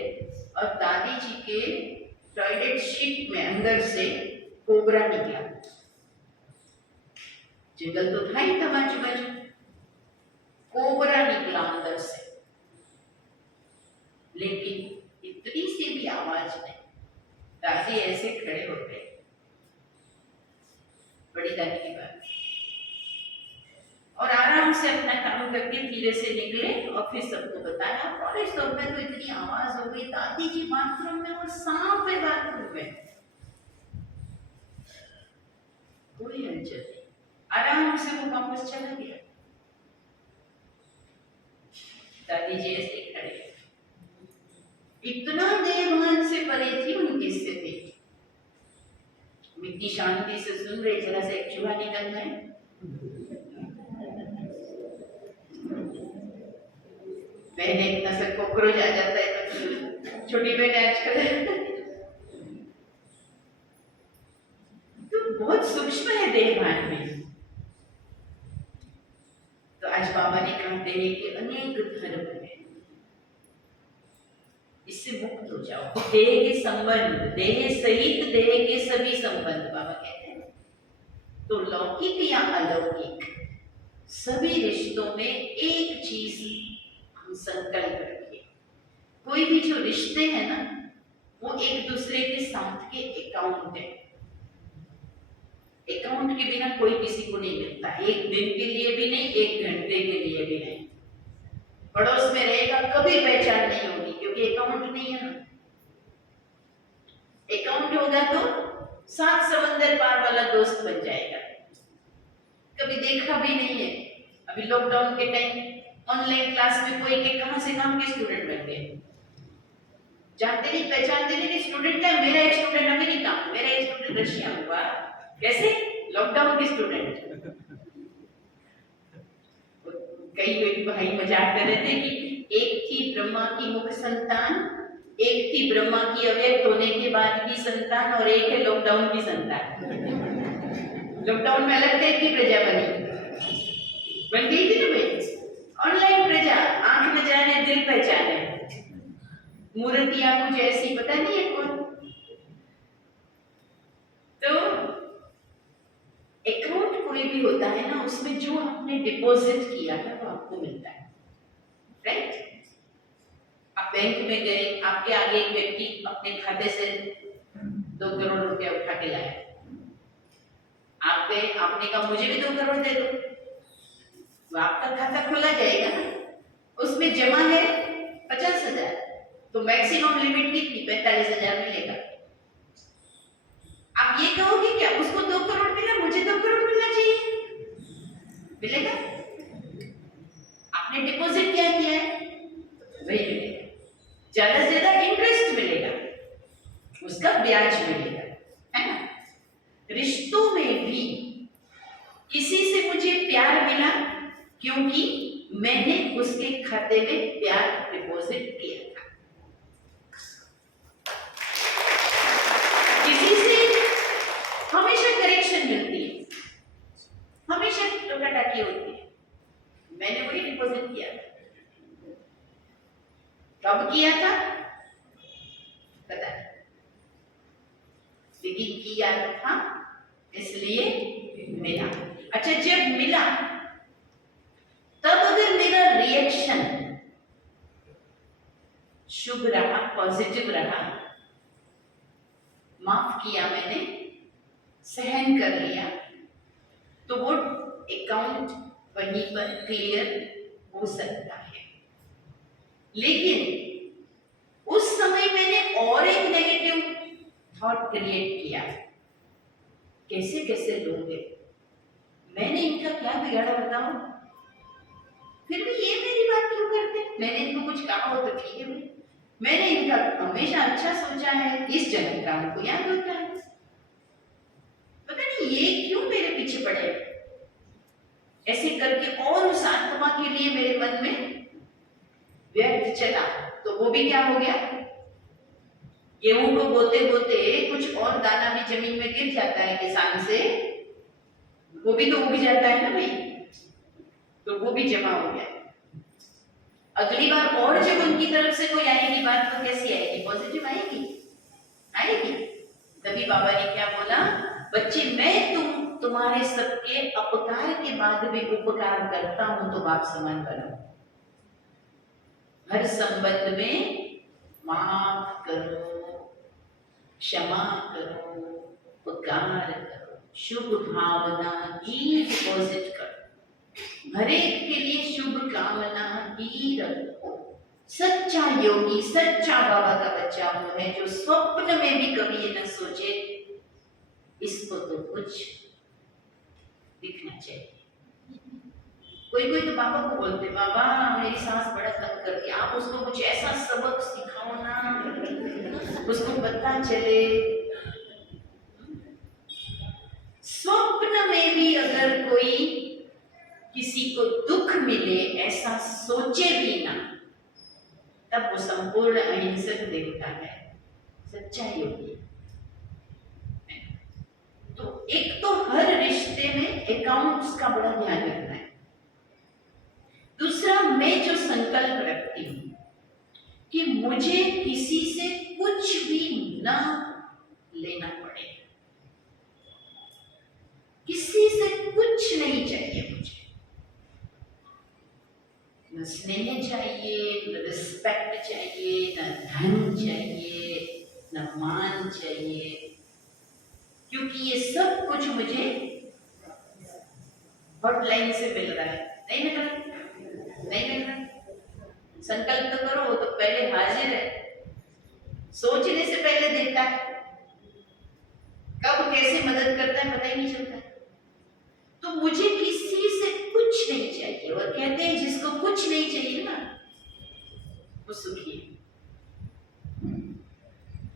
और दादी जी के टॉयलेट शीट में अंदर से कोबरा निकला। जंगल तो था ही था बाजू बाजू, कोबरा निकला अंदर से, लेकिन इतनी सी भी आवाज नहीं। दादी ऐसे खड़े हो गए, बड़ी दादी की बात, और आराम से अपना काम करके धीरे से निकले और फिर सबको बताया। फॉरेस्ट में तो इतनी आवाज हो गई, दादी जी बाथरूम में और सांप है बाथरूम में, कोई हलचल नहीं, आराम से वो वापस चला गया। दादी जी ऐसे खड़े, इतना देवभान से परे थी उनकी स्थिति। इतनी शांति से सुन रहे, जरा से एक चूहा निकल जाए, बहने इतना सा कॉकरोच आ जाता है, तो छोटी बहन आजकल तो बहुत सूक्ष्म है देहभान में। तो आज बाबा ने कहते हैं कि अनेक धर्म है, इससे मुक्त हो जाओ। देह के संबंध, देह सहित देह के सभी संबंध, बाबा कहते हैं, तो लौकिक या अलौकिक सभी रिश्तों में एक चीज हम संकल्प रखिए। कोई भी जो रिश्ते हैं ना, वो एक दूसरे के साथ के अकाउंट है। अकाउंट के बिना कोई किसी को नहीं मिलता, एक दिन के लिए भी नहीं, एक घंटे के लिए भी नहीं। पड़ोस में रहेगा कभी पहचान नहीं होगी, क्योंकि अकाउंट नहीं है ना। अकाउंट होगा तो 7 समंदर पार वाला दोस्त बन जाएगा, कभी देखा भी नहीं है। अभी लॉकडाउन के टाइम ऑनलाइन क्लास में कोई के कहां से कहां के स्टूडेंट बन गए, जानते नहीं पहचानते नहीं, स्टूडेंट का मेरा एक स्टूडेंट अमेरिका, मेरा एक स्टूडेंट रशिया हुआ, कैसे लॉकडाउन के स्टूडेंट। कई भाई मजाक कर रहे थे कि एक थी ब्रह्मा की मुख संतान, एक थी ब्रह्मा की अव्यक्त होने के बाद की संतान, और एक है लॉकडाउन की संतान। लॉकडाउन में अलग टाइप की प्रजा बन गई थी ना भाई, ऑनलाइन प्रजा, आंख न जाने दिल पहचाने, मूर्तियां कुछ ऐसी पता नहीं है कौन। तो अकाउंट कोई भी होता है ना, उसमें जो आपने डिपॉजिट किया है वो आपको मिलता है, राइट। आप बैंक में गए, आपके आगे एक व्यक्ति अपने खाते से 2 करोड़ रुपया उठा के लाया, आप गए, आपने कहा मुझे भी 2 करोड़ दे दो, तो आपका खाता खुला जाएगा ना, उसमें जमा है 50,000, तो मैक्सिमम लिमिट कितनी, 45,000 मिलेगा। आप ये कहोगे क्या, उसको 2 करोड़ मिला, मुझे 2 करोड़ मिलना चाहिए, मिलेगा? आपने डिपॉजिट क्या किया है वही मिलेगा, ज्यादा से ज्यादा इंटरेस्ट मिलेगा, उसका ब्याज मिलेगा, है ना। रिश्तों में भी किसी से क्योंकि मैंने उसके खाते में प्यार डिपॉजिट किया था। किसी से हमेशा करेक्शन मिलती है, हमेशा टोका-टाकी होती है। मैंने वही डिपॉजिट किया था। कब किया था पता नहीं, लेकिन किया था इसलिए मिला। अच्छा, जब मिला तब अगर मेरा रिएक्शन शुभ रहा, पॉजिटिव रहा, माफ किया मैंने, सहन कर लिया, तो वो अकाउंट वहीं पर क्लियर हो सकता है। लेकिन उस समय मैंने और एक नेगेटिव थॉट क्रिएट किया, कैसे कैसे लोग हैं, मैंने इनका क्या बिगाड़ा बताओ, फिर भी ये मेरी बात क्यों करते, मैंने इनको कुछ कहा हो तो ठीक है भाई, मैंने इनका हमेशा अच्छा सोचा है, इस जन्म का उनको याद होता है, पता नहीं ये क्यों मेरे पीछे पड़े, ऐसे करके और उस आत्मा के लिए मेरे मन में व्यर्थ चला। तो वो भी क्या हो गया, गेहूं को बोते बोते कुछ और दाना भी जमीन में गिर जाता है किसान से, वो भी तो उग जाता है ना भाई, तो वो भी जमा हो गया। अगली बार और जब उनकी तरफ से कोई आएगी बात तो कैसी आएगी, पॉजिटिव आएगी, आएगी। तभी बाबा ने क्या बोला, बच्चे मैं तुम्हारे सबके अपकार के बाद भी उपकार करता हूं, तो बाप समान बनो। हर संबंध में माफ करो, क्षमा करो, उपकार करो, शुभ भावना ही डिपॉजिट करो, हर एक के लिए शुभ कामना ही रखो। सच्चा योगी, सच्चा बाबा का बच्चा वो है जो स्वप्न में भी कभी ये न सोचे इसको तो कुछ दिखना चाहिए। कोई कोई तो बाबा को बोलते, बाबा मेरी सांस बड़ा तंग करती, आप उसको कुछ ऐसा सबक सिखाओ ना उसको पता चले। स्वप्न में भी अगर कोई किसी को दुख मिले ऐसा सोचे भी ना, तब वो संपूर्ण अहिंसक देवता है, सच्चा योगी। तो एक तो हर रिश्ते में अकाउंट्स का बड़ा ध्यान रखना है। दूसरा, मैं जो संकल्प रखती हूं कि मुझे किसी से कुछ भी ना लेना पड़े, किसी से कुछ नहीं चाहिए मुझे, न स्नेह चाहिए, न रिस्पेक्ट चाहिए, न धन चाहिए, न मान चाहिए, क्योंकि ये सब कुछ मुझे हॉटलाइन से मिल रहा है। नहीं मिल रहा, नहीं मिल रहा। संकल्प तो करो, वो तो पहले हाजिर है, सोचने से पहले देता है, कब कैसे मदद करता है पता ही नहीं चलता। तो मुझे किसी से कुछ नहीं चाहिए, और कहते हैं जिसको कुछ नहीं चाहिए ना वो सुखी है।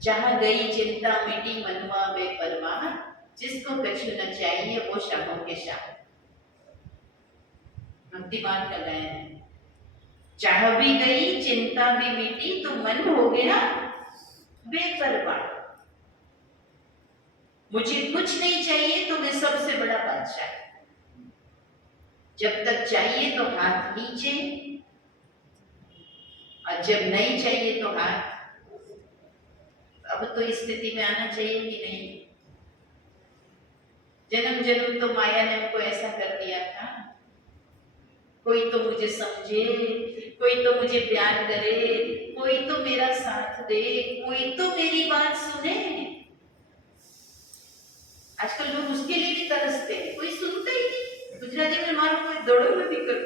जहां गई चिंता मिटी मनवा बेपरवाह, जिसको कछु न चाहिए वो शाहों के शाह। भक्तिमान का गायन है, चाह भी गई चिंता भी मिटी तो मन हो गया बेपरवाह। मुझे कुछ नहीं चाहिए तो मैं सबसे बड़ा बादशाह, जब तक चाहिए तो हाथ नीचे, और जब नहीं चाहिए तो हाथ। अब तो इस स्थिति में आना चाहिए कि नहीं, जन्म जन्म तो माया ने हमको ऐसा कर दिया था, कोई तो मुझे समझे, कोई तो मुझे प्यार करे, कोई तो मेरा साथ दे, कोई तो मेरी बात सुने। आजकल लोग उसके लिए भी तरसते हैं, कोई सुनता ही नहीं। गुजराती में मारो कोई दौड़ो में भी कर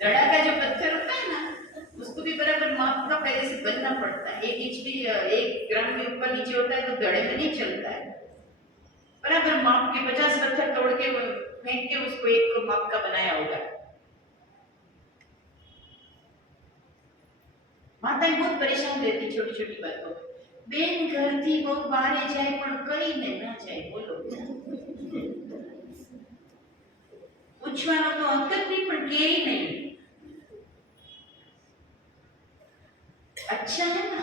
दड़ा का जो पत्थर होता है ना, उसको भी बराबर माप का पहले से बनना पड़ता है। 1 इंच भी 1 ग्राम के ऊपर नीचे होता है तो दड़े में नहीं चलता है, बराबर माप के 50 पत्थर तोड़ के फेंक के उसको एक माप का बनाया होगा। माताएं बहुत परेशान रहती छोटी छोटी बातों में, बेन घर थी वो बाहर जाए पर कई ने ना जाए, बोलो પૂછવાનો તો હક જ નહીં, પણ કે નહીં. अच्छा है ना.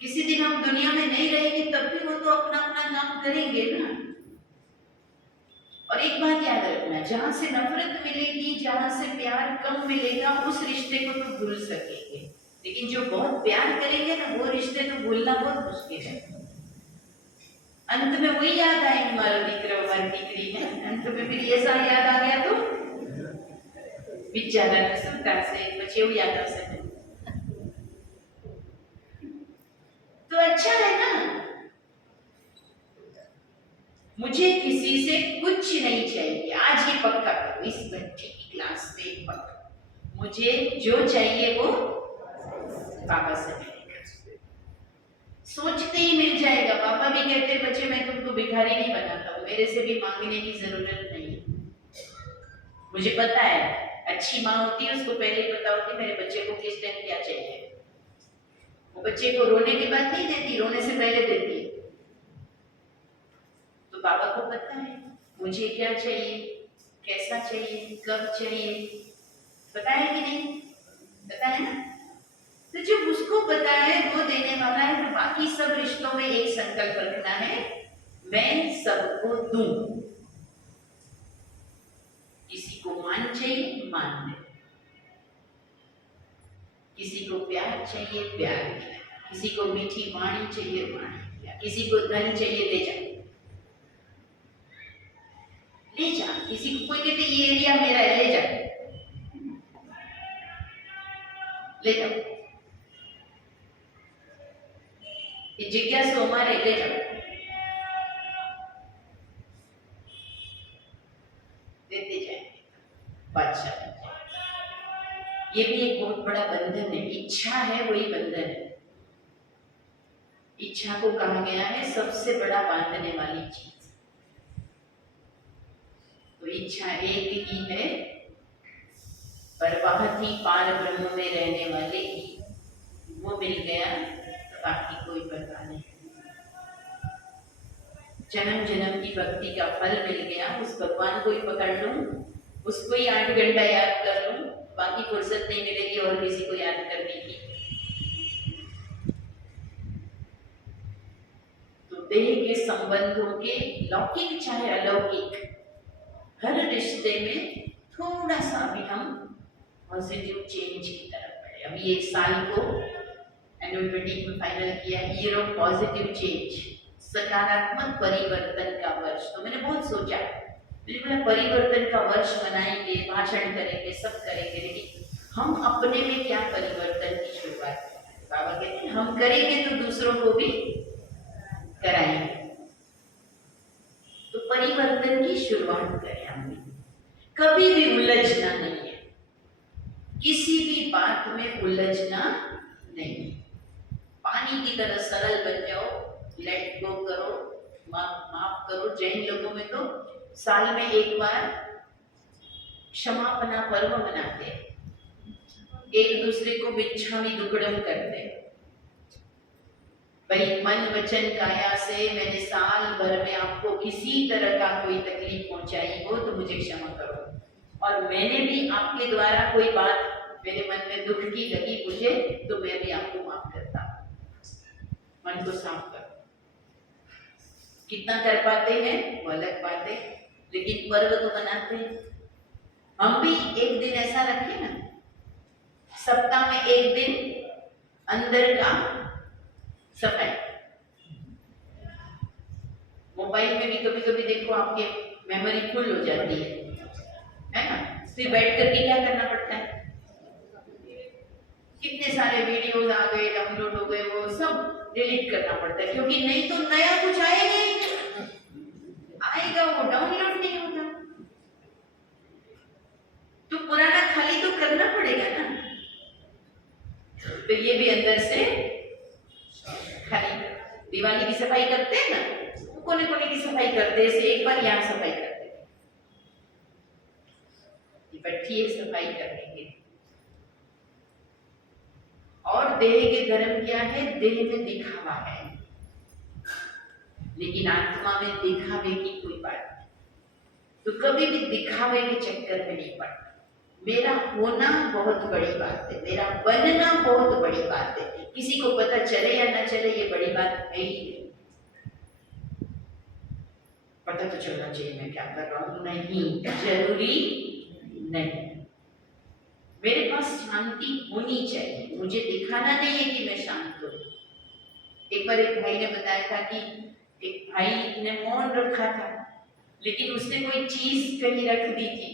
किसी दिन हम दुनिया में नहीं रहेंगे तब भी वो तो अपना अपना काम करेंगे ना. और एक बात याद रखना, जहां से नफरत मिलेगी, जहां से प्यार कम मिलेगा, उस रिश्ते को तो भूल सकेंगे, लेकिन जो बहुत प्यार करेंगे ना, वो रिश्ते तो भूलना बहुत मुश्किल है. अंत में वही याद आएंगे, मारो दीकरो मारी दीकरी है. अंत में फिर ये सा याद आ गया तो बिचारा ने सब से बचे हुए याद आ सके. तो अच्छा है ना. मुझे किसी से कुछ नहीं चाहिए, आज ही पक्का करो इस बच्चे की क्लास में पक्का. मुझे जो चाहिए वो पापा से मिलेगा. सोचते ही मिल जाएगा. पापा भी कहते हैं बच्चे मैं तुमको भिखारी नहीं बनाता हूँ, मेरे से भी मांगने की जरूरत नहीं. मुझे पता है अच्छी माँ होती है उसको पहले ही पता होती मेरे बच्चे को किस टाइम क्या चाहिए. वो बच्चे को रोने के बाद नहीं देती, रोने से पहले देती है. तो पापा को पता है मुझे क्या चाहिए, कैसा चाहिए, कब चाहिए. पता है कि नहीं? पता है ना. तो जब उसको पता है वो देने वाला है, तो बाकी सब रिश्तों में एक संकल्प रखना है, मैं सबको दूं. किसी को मान चाहिए, मान दे. किसी को प्यार चाहिए, प्यार दिया. किसी को मीठी वाणी चाहिए, वाणी दिया. किसी को धन चाहिए, ले जा, ले जा. किसी को कोई कहते ये एरिया मेरा है, ले जा, ले जाओ. ये जिज्ञासु हमारे, ले जाओ, देते जाए. बादशाह ये भी एक बहुत बड़ा बंधन है. इच्छा है वही बंधन है. इच्छा को कहा गया है सबसे बड़ा बांधने वाली चीज. तो इच्छा एक ही है, पर वह थी पार ब्रह्म में रहने वाले ही. वो मिल गया तो बाकी कोई परवाह नहीं. जन्म जन्म की भक्ति का फल मिल गया. उस भगवान को ही पकड़ लूं, उसको ही 8 घंटा याद कर लूं, बाकी फुर्सत नहीं मिलेगी और किसी को याद करने की. तो देह के संबंधों के लौकिक चाहे अलौकिक, हर रिश्ते में थोड़ा सा भी हम पॉजिटिव चेंज की तरफ बढ़े. अभी एक साल को एनुअल मीटिंग में फाइनल किया ईयर ऑफ पॉजिटिव चेंज, सकारात्मक परिवर्तन का वर्ष. तो मैंने बहुत सोचा, मैंने बोला परिवर्तन का वर्ष मनाएंगे, भाषण करेंगे, सब करेंगे, लेकिन हम अपने में क्या परिवर्तन की शुरुआत करें. बाबा कहते हैं हम करेंगे तो दूसरों को भी कराएंगे. तो परिवर्तन की शुरुआत करें. हमने कभी भी उलझना नहीं है, किसी भी बात में उलझना नहीं. पानी की तरह सरल बन जाओ, लेट गो करो, माफ करो. जैन लोगों में तो साल में एक बार क्षमापना पर्व मनाते हैं, एक दूसरे को बिच्छामी दुक्कड़म करते हैं. भाई मन वचन काया से मैंने साल भर में आपको किसी तरह का कोई तकलीफ पहुंचाई हो तो मुझे क्षमा करो, और मैंने भी आपके द्वारा कोई बात मेरे मन में दुख की लगी मुझे तो मैं भी आपको माफ करता हूं. मन को साफ करो. कितना कर पाते हैं वो अलग बात है, लेकिन पर्व तो बनाते हैं. हम भी एक दिन ऐसा रखें ना, सप्ताह में एक दिन अंदर का सफाई. मोबाइल में भी कभी कभी देखो आपके मेमोरी फुल हो जाती है ना. फिर बैठ करके क्या करना पड़ता है, कितने सारे वीडियोस आ गए, डाउनलोड हो गए, वो सब डिलीट करना पड़ता है, क्योंकि नहीं तो नया कुछ आएगा वो डाउनलोड नहीं होगा. तो पुराना खाली तो करना पड़ेगा ना. तो ये भी अंदर से खाली. दिवाली की सफाई करते हैं ना, कोने कोने की सफाई करते हैं, एक बार यहाँ सफाई करते हैं, ये बैठी है सफाई करने के. और देह के धर्म क्या है, देह में दिखावा है, लेकिन आत्मा में दिखावे की कोई बात नहीं. तो कभी भी दिखावे के चक्कर में नहीं पड़ना। मेरा होना बहुत बड़ी बात है, मेरा बनना बहुत बड़ी बात है। किसी को पता चले या ना चले ये बड़ी बात है ही नहीं। पता तो चलना चाहिए मैं क्या कर रहा हूं, नहीं जरूरी नहीं। मेरे पास शांति होनी चाहिए, मुझे दिखाना नहीं है कि मैं शांत हूं। एक बार एक भाई ने बताया था कि एक भाई ने मौन रखा था, लेकिन उसने कोई चीज कहीं रख दी थी,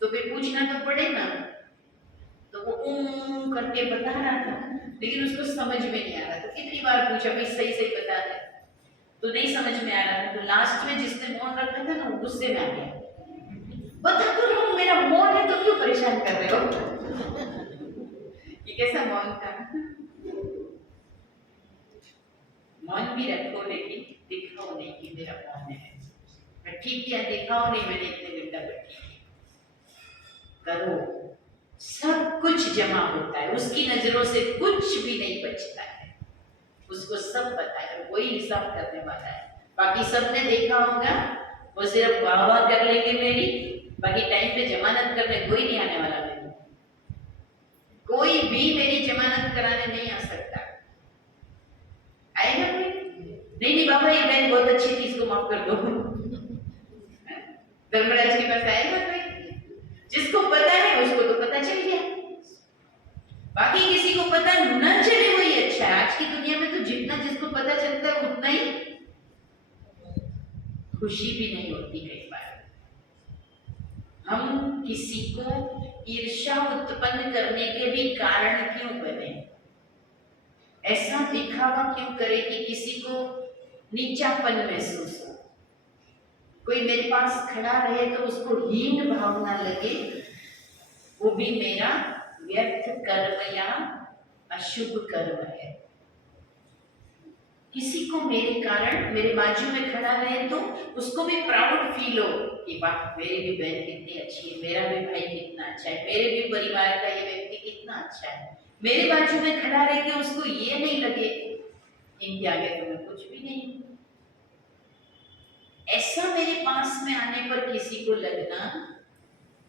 तो फिर पूछना तो पड़े ना। तो वो करके बता रहा था, लेकिन उसको समझ में नहीं आ रहा। तो कितनी बार पूछा भाई सही सही बता दे, तो नहीं समझ में आ रहा था। तो लास्ट में जिसने मौन रखा था ना, वो गुस्से में आ गया, बता तो रहा हूं मेरा मौन है, तो क्यों परेशान कर रहे हो। ये कैसा मौन था। मौन भी रखो, लेकिन दिखाओ नहीं कि मेरा मौन है। ठीक है, दिखाओ नहीं मैंने इतने घंटा बैठी करो। सब कुछ जमा होता है, उसकी नजरों से कुछ भी नहीं बचता है, उसको सब पता है, वही हिसाब करने वाला है। बाकी सबने देखा होगा, वो सिर्फ वाह वाह कर लेंगे मेरी, बाकी टाइम पे जमानत करने कोई नहीं आने वाला। मेरी कोई भी मेरी जमानत कराने नहीं आ सकता। आएगा कोई? नहीं बाबा ये बहन बहुत अच्छी थी, इसको माफ कर दो। धर्मराज के पास आएगा कोई? जिसको पता है उसको तो पता चल गया, बाकी किसी को पता न चले वही अच्छा है। आज की दुनिया में तो जितना जिसको पता चलता है उतना ही खुशी भी नहीं होती। कई बार हम किसी को ईर्ष्या उत्पन्न करने के भी कारण क्यों बने, ऐसा दिखावा क्यों करे कि किसी को नीचापन महसूस हो। कोई मेरे पास खड़ा रहे तो उसको हीन भावना लगे, वो भी मेरा व्यर्थ कर्म या अशुभ कर्म है। किसी को मेरे कारण मेरे बाजू में खड़ा रहे तो उसको भी प्राउड फील हो कि वाह मेरी भी बहन कितनी अच्छी है, मेरा भी भाई कितना अच्छा है, मेरे भी परिवार का ये व्यक्ति कितना अच्छा है। मेरे बाजू में खड़ा रह के उसको ये नहीं लगे इनके आगे तो मैं कुछ भी नहीं। ऐसा मेरे पास में आने पर किसी को लगना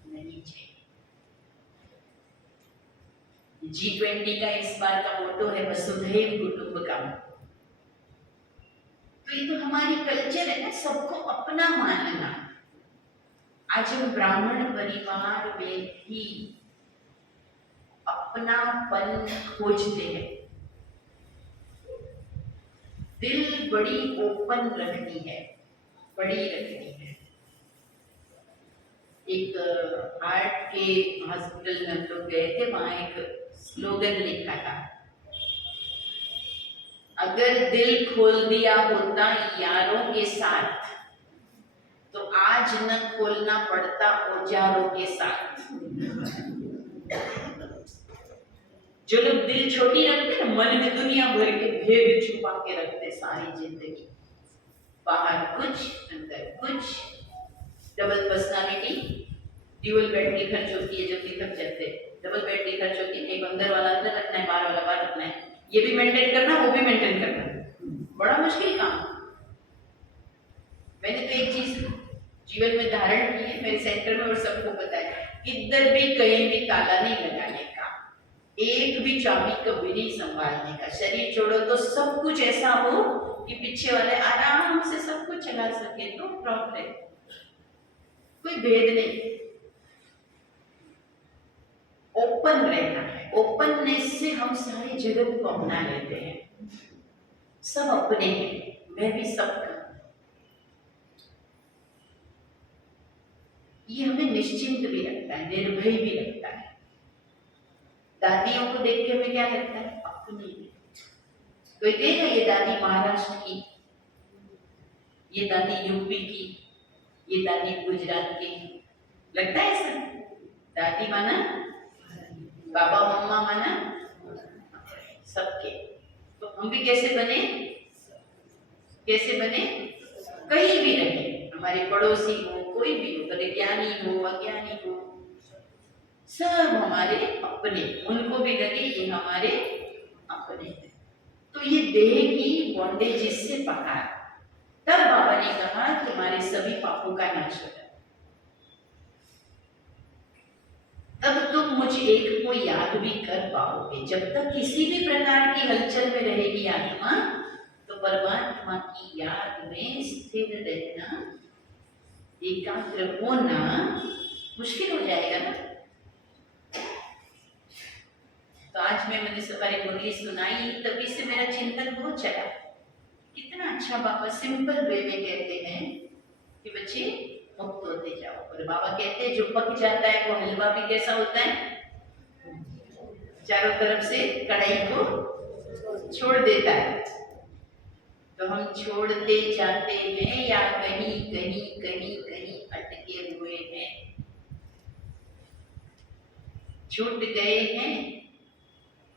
नहीं चाहिए। G20 का इस बार का मोटो है वसुधैव कुटुंबकम। तो ये तो हमारी कल्चर है ना, सबको अपना मानना। आज हम ब्राह्मण परिवार में भी अपनापन खोजते हैं। दिल बड़ी ओपन रखनी है, बड़ी रखनी है। एक आर्ट के हॉस्पिटल में हम लोग गए थे, वहां एक स्लोगन लिखा था, अगर दिल खोल दिया होता यारों के साथ तो आज न खोलना पड़ता औजारों के साथ। जो लोग दिल छोटी रखते ना, मन में दुनिया भर के भेद छुपा के रखते सारी जिंदगी, बाहर कुछ अंदर कुछ, डबल पर्सनालिटी, ड्यूअल बैटरी खर्च होती है, जल्दी थक जाते। डबल बैटरी खर्च होती है, एक अंदर वाला अंदर रखना है, बाहर वाला बाहर रखना है, ये भी मेंटेन करना वो भी मेंटेन करना, बड़ा मुश्किल काम। मैंने तो एक चीज जीवन में धारण की है, मेरे सेंटर में और सबको पता है, इधर भी कहीं भी ताला नहीं लगाने का, एक भी चाबी कभी नहीं संभालने का। शरीर छोड़ो तो सब कुछ ऐसा हो कि पीछे वाले आराम से सब कुछ चला सके, नो प्रॉब्लम, कोई भेद नहीं। ओपन रहना है, ओपननेस से हम सारे जगत को अपना लेते हैं। सब अपने हैं, मैं भी सबका। ये हमें निश्चिंत भी रखता है, निर्भय भी रखता है। दादियों को देख के हमें क्या लगता है, अपनी। कोई कहेगा ये दादी महाराष्ट्र की, ये दादी यूपी की, ये दादी गुजरात की, लगता है ऐसा? दादी माना बाबा मम्मा माना सबके। तो हम भी कैसे बने, कैसे बने? कहीं भी रहे, हमारे पड़ोसी हो, कोई भी हो, भले ज्ञानी हो अज्ञानी हो, सब हमारे अपने, उनको भी लगे ये हमारे अपने हैं। तो ये देह की बॉन्डेज से बाहर, तब बाबा ने कहा तुम्हारे सभी पापों का नाश हो जाए। तब तुम मुझ एक को याद भी कर पाओगे। जब तक किसी भी प्रकार की हलचल में रहेगी आत्मा, तो परमात्मा की याद में स्थिर रहना, एकाग्र होना मुश्किल हो जाएगा ना। तो आज मैंने सवारी मुरली सुनाई, तभी से मेरा चिंतन बहुत चला। कितना अच्छा बाबा सिंपल वे में कहते हैं कि बच्चे मुक्त होते जाओ। और बाबा कहते हैं जो पक जाता है वो हलवा भी कैसा होता है, चारों तरफ से कढ़ाई को छोड़ देता है। तो हम छोड़ते जाते हैं या कहीं कहीं कहीं कहीं अटके हुए हैं, छूट गए हैं।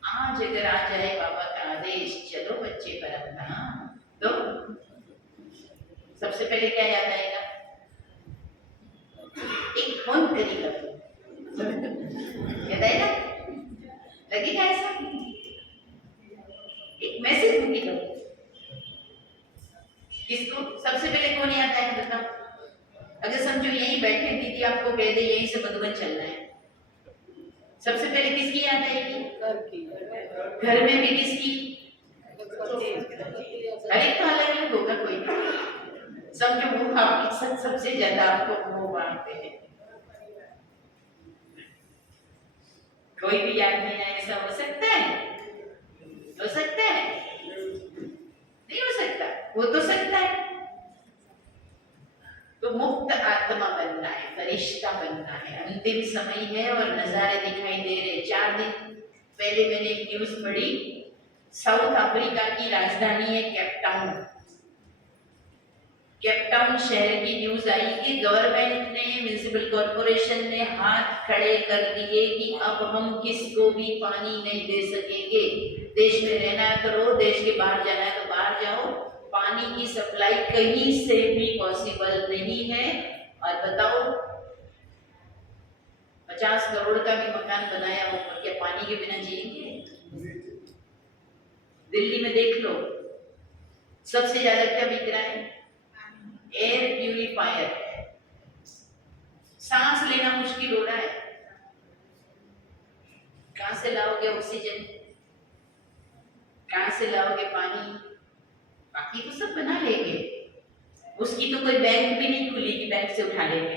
आज अगर आ जाए बाबा का आदेश, चलो बच्चे परम धाम, तो सबसे पहले क्या याद आएगा? एक फोन करेगा, याद आएगा? लगेगा ऐसा? एक मैसेज मिलेगा। किसको सबसे पहले कौन याद आएगा बताओ? अगर समझो यहीं बैठे दीदी आपको कह दे यहीं से मधुबन चलना है, सबसे पहले किसकी याद आएगी? घर में भी किसकी? अरे तो अलग अलग होगा, कोई नहीं। समझो वो आपकी सबसे ज्यादा आपको वो मानते हैं, कोई भी याद नहीं आए, ऐसा हो सकता है? हो सकता है? नहीं हो सकता। हो तो सकता है। तो मुक्त आत्मा बनना है, फरिश्ता बनना है। अंतिम समय है और नजारे दिखाई दे रहे। 4 दिन पहले मैंने एक न्यूज पढ़ी, साउथ अफ्रीका की राजधानी है केपटाउन। केपटाउन शहर की न्यूज आई कि गवर्नमेंट ने, म्युनिसिपल कॉर्पोरेशन ने हाथ खड़े कर दिए कि अब हम किसको भी पानी नहीं दे सकेंगे। देश में रहना करो, देश के बाहर जाना है तो बाहर जाओ, पानी की सप्लाई कहीं से भी पॉसिबल नहीं है। और बताओ 50 करोड़ का भी मकान बनाया हो, क्या पानी के बिना जिएंगे? दिल्ली में देख लो, सबसे ज्यादा क्या बिक रहा है? Air purifier. सांस लेना मुश्किल हो रहा है। कहां से लाओगे ऑक्सीजन? कहां से लाओगे पानी? बाकी तो सब बना लेंगे, उसकी तो कोई बैंक भी नहीं खुली कि बैंक से उठा लेंगे।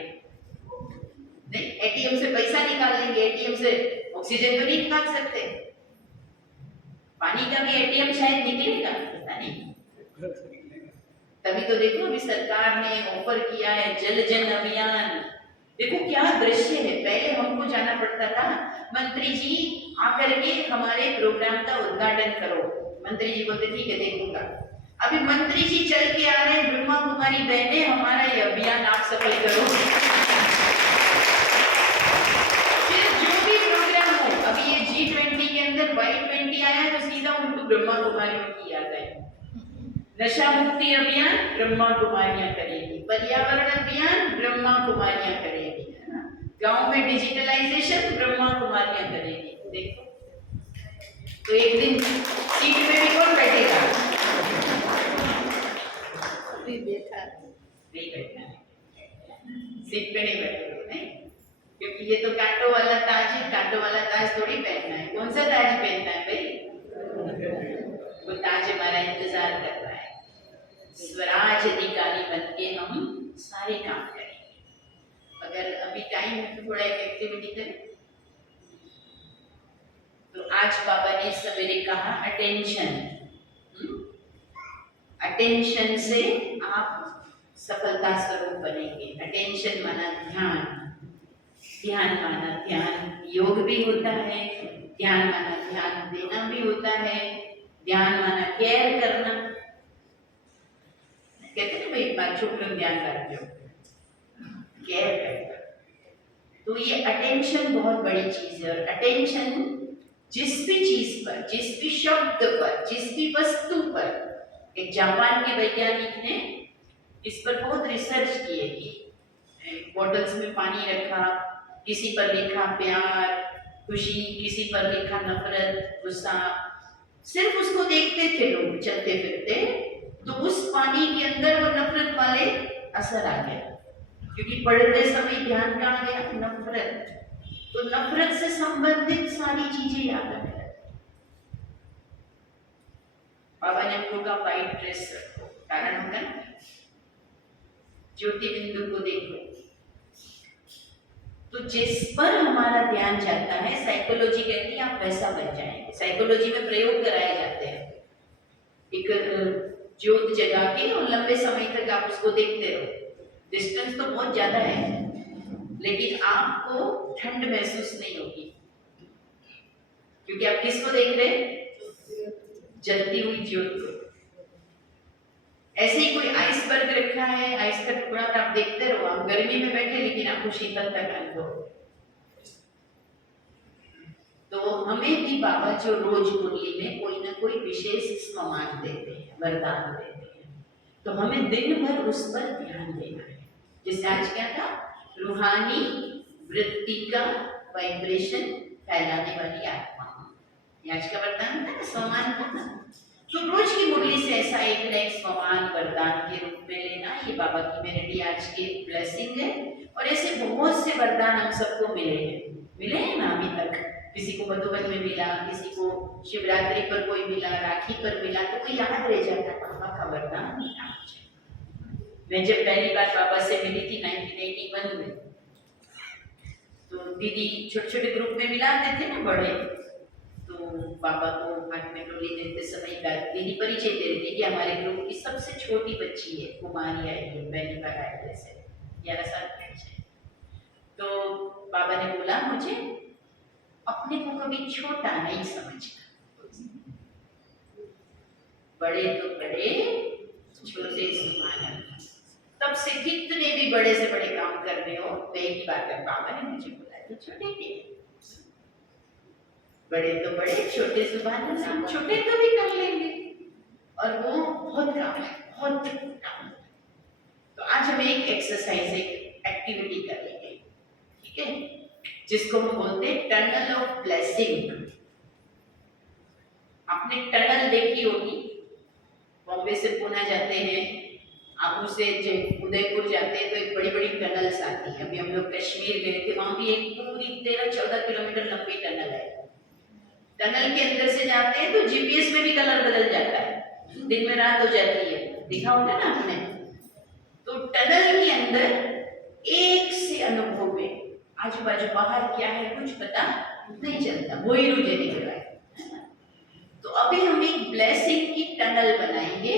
नहीं, एटीएम से पैसा निकाल लेंगे, एटीएम से ऑक्सीजन तो नहीं निकाल सकते। पानी का भी एटीएम शायद निकलेगा, पता नहीं। तभी तो देखो अभी सरकार ने ऑफर किया है जल जन अभियान। देखो क्या दृश्य है। पहले हमको जाना पड़ता था, मंत्री जी आकर के हमारे प्रोग्राम का उद्घाटन करो। मंत्री जी बोलते ठीक है देखूंगा। अभी मंत्री जी चल के आ रहे हैं, ब्रह्मा कुमारी बहने हमारा ये अभियान आप सफल करो। फिर जो भी प्रोग्राम हो, अभी ये G20 के अंदर Y20 आया तो सीधा उनको ब्रह्मा कुमारियों की याद आई। नशा मुक्ति अभियान ब्रह्मा कुमारियां करेगी, पर्यावरण अभियान ब्रह्मा कुमारियां करेगी, है ना? गांव में डिजिटलाइजेशन ब्रह्मा कुमारियां करेगी। देखो तो एक दिन सीट में भी कौन बैठेगा? नहीं बैठना है, सीट पे नहीं बैठेगा, नहीं, क्योंकि ये तो कांटों वाला ताज है। कांटों वाला ताज थोड़ी पहनना है। कौन सा ताज पहनना है भाई? वो ताज हमारा इंतजार कर रहा है। स्वराज अधिकारी बनके हम सारे काम करेंगे। अगर अभी टाइम है तो थोड़ा एक एक्टिविटी करें। तो आज बाबा ने सवेरे कहा अटेंशन। अटेंशन से आप सफलता स्वरूप बनेंगे। अटेंशन माना ध्यान, ध्यान माना ध्यान योग भी होता है, ध्यान माना ध्यान देना भी होता है, ध्यान माना केयर करना। कहते हैं भाई बच्चों को ध्यान रखो, केयर करना। तो ये अटेंशन बहुत बड़ी चीज है। और अटेंशन जिस भी चीज पर, जिस भी शब्द पर, जिस भी वस्तु पर, एक जापान के वैज्ञानिक ने इस पर बहुत रिसर्च की है कि बॉटल्स में पानी रखा, किसी पर लिखा प्यार, खुशी, किसी पर लिखा नफरत, गुस्सा। सिर्फ उसको देखते थे लोग चलते फिरते, तो उस पानी के अंदर वो नफरत वाले असर आ गया, क्योंकि पढ़ते समय ध्यान कहाँ गया? नफरत। तो नफरत से संबंधित सारी चीजें याद रखें। बाबा ने हमको कहा व्हाइट ड्रेस रखो, कारण होगा ना, ज्योति बिंदु को देखो। तो जिस पर हमारा ध्यान जाता है, साइकोलॉजी कहती है आप वैसा बन जाएंगे। साइकोलॉजी में प्रयोग कराए जाते हैं, एक ज्योत जगा के और लंबे समय तक आप उसको देखते रहो। डिस्टेंस तो बहुत ज्यादा है, लेकिन आपको ठंड महसूस नहीं होगी, क्योंकि आप किसको देख रहे हैं? जलती हुई ज्योत को। ऐसे ही कोई आइसबर्ग रखा है, आइस का टुकड़ा, तो आप देखते रहो, आप गर्मी में बैठे लेकिन आपको शीतलता का अनुभव। तो हमें भी बाबा जो रोज मुरली में कोई ना कोई विशेष सम्मान देते हैं, वरदान देते हैं, तो हमें दिन भर उस पर ध्यान देना है। जैसे आज क्या था, रूहानी वृत्ति का वाइब्रेशन फैलाने वाली आत्मा, ये आज का वरदान था, सम्मान था ना। तो रोज की मुरली से ऐसा एक न एक सम्मान वरदान के रूप में लेना, ये बाबा की मेरे लिए आज की ब्लेसिंग है। और ऐसे बहुत से वरदान हम सबको मिले हैं ना अभी तक। किसी को मधुबन में मिला, किसी को शिवरात्रि पर कोई मिला, राखी पर मिला, तो कोई याद रह जाता बाबा का वरदान मिला मुझे। मैं जब पहली बार बाबा से मिली थी 1981 में, तो दीदी छोटे छोटे ग्रुप में मिलाते थे ना बड़े, तो पापा को हाथ में डोली देते समय दीदी परिचय दे रही थी कि हमारे ग्रुप की सबसे छोटी बच्ची है, कुमारी आई है, पहली बार आई जैसे 11 साल की। तो बाबा ने बोला मुझे अपने को कभी छोटा नहीं समझना, बड़े तो बड़े, छोटे समान। तब से कितने भी बड़े से बड़े काम कर रहे हो, पहली बात है बाबा ने मुझे बोला तो छोटे के, बड़े तो बड़े, छोटे सुभान अल्लाह, छोटे तो भी कर लेंगे, और वो बहुत काम है, बहुत काम है। तो आज हम एक एक्सरसाइज, एक एक्टिविटी करेंगे, ठीक है, जिसको हम बोलते हैं टनल ऑफ ब्लेसिंग। आपने टनल देखी होगी, बॉम्बे से पुणे जाते हैं, आप उसे उदयपुर जाते हैं तो एक बड़ी बड़ी टनल्स आती है। अभी हम लोग कश्मीर गए थे, वहां भी एक पूरी 13-14 किलोमीटर लंबी टनल है। टनल के अंदर से जाते हैं तो जीपीएस में भी कलर बदल जाता है, दिन में रात हो जाती है, देखा होगा ना आपने। तो टनल के अंदर एक से अनुभव में आजू बाजू बाहर क्या है कुछ पता नहीं चलता, वही रुझे निकल रहा है। तो अभी हम एक ब्लेसिंग की टनल बनाएंगे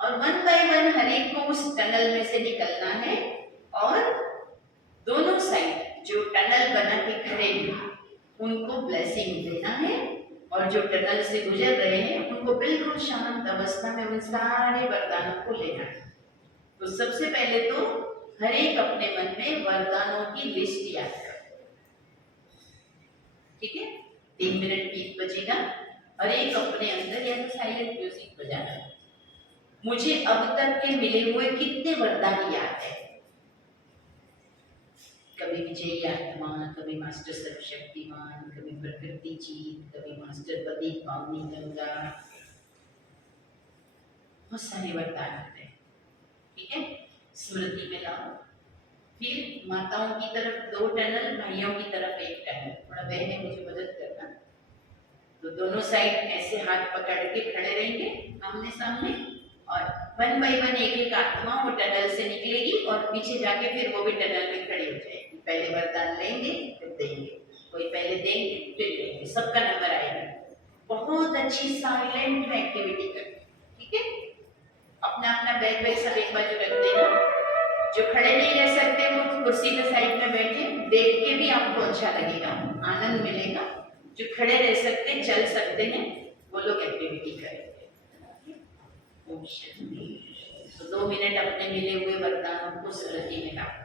और 1 बाय 1 हर एक को उस टनल में से निकलना है, और दोनों साइड जो टनल बना के खड़े हैं उनको ब्लेसिंग देना है, और जो टनल से गुजर रहे हैं उनको बिल्कुल शांत अवस्था में उन सारे वरदानों को लेना है। तो सबसे पहले तो हर एक अपने मन में वरदानों की लिस्ट याद करो, ठीक है। 3 मिनट गीत बजेगा, और एक अपने अंदर या तो साइलेंट म्यूजिक बजाना। मुझे अब तक के मिले हुए कितने वरदान याद है, कभी विजयी आत्मा, कभी मास्टर सर्वशक्तिमान, कभी प्रकृति जीत, कभी मास्टर प्रदीप पावनी गंगा, बहुत सारे वरदान होते हैं, ठीक है, स्मृति में लाओ। फिर माताओं की तरफ 2 टनल, भाइयों की तरफ 1 टनल, थोड़ा बहने मुझे मदद करना। तो दोनों साइड ऐसे हाथ पकड़ के खड़े रहेंगे आमने सामने, और 1 बाय 1 एक एक आत्मा वो टनल से निकलेगी और पीछे जाके फिर वो भी टनल में खड़ी हो जाएगी। पहले वरदान लेंगे फिर देंगे, कोई पहले देंगे फिर लेंगे, सबका नंबर आएगा। बहुत अच्छी साइलेंट में एक्टिविटी करनी, ठीक है। अपना अपना बैग वैग सब एक बाजू रख देना। जो खड़े नहीं रह सकते वो कुर्सी के साइड में बैठे, देख के भी आपको अच्छा लगेगा, आनंद मिलेगा। जो खड़े रह सकते, चल सकते हैं, वो लोग एक्टिविटी करेंगे। तो 2 मिनट अपने मिले हुए वरदानों को स्मृति में लाओ।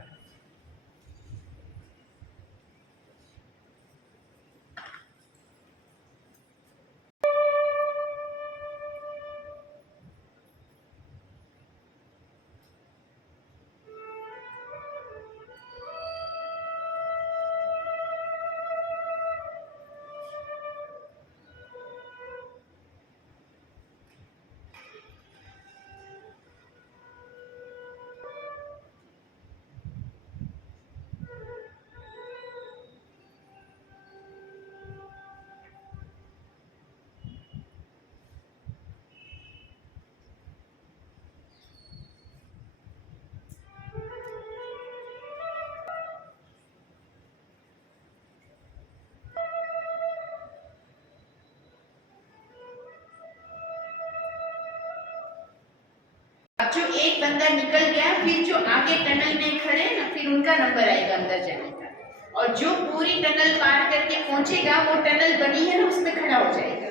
अब जो एक बंदा निकल गया, फिर जो आगे टनल में खड़े हैं ना, फिर उनका नंबर आएगा अंदर जाने का। और जो पूरी टनल पार करके पहुंचेगा, वो टनल बनी है ना, उसमें खड़ा हो जाएगा,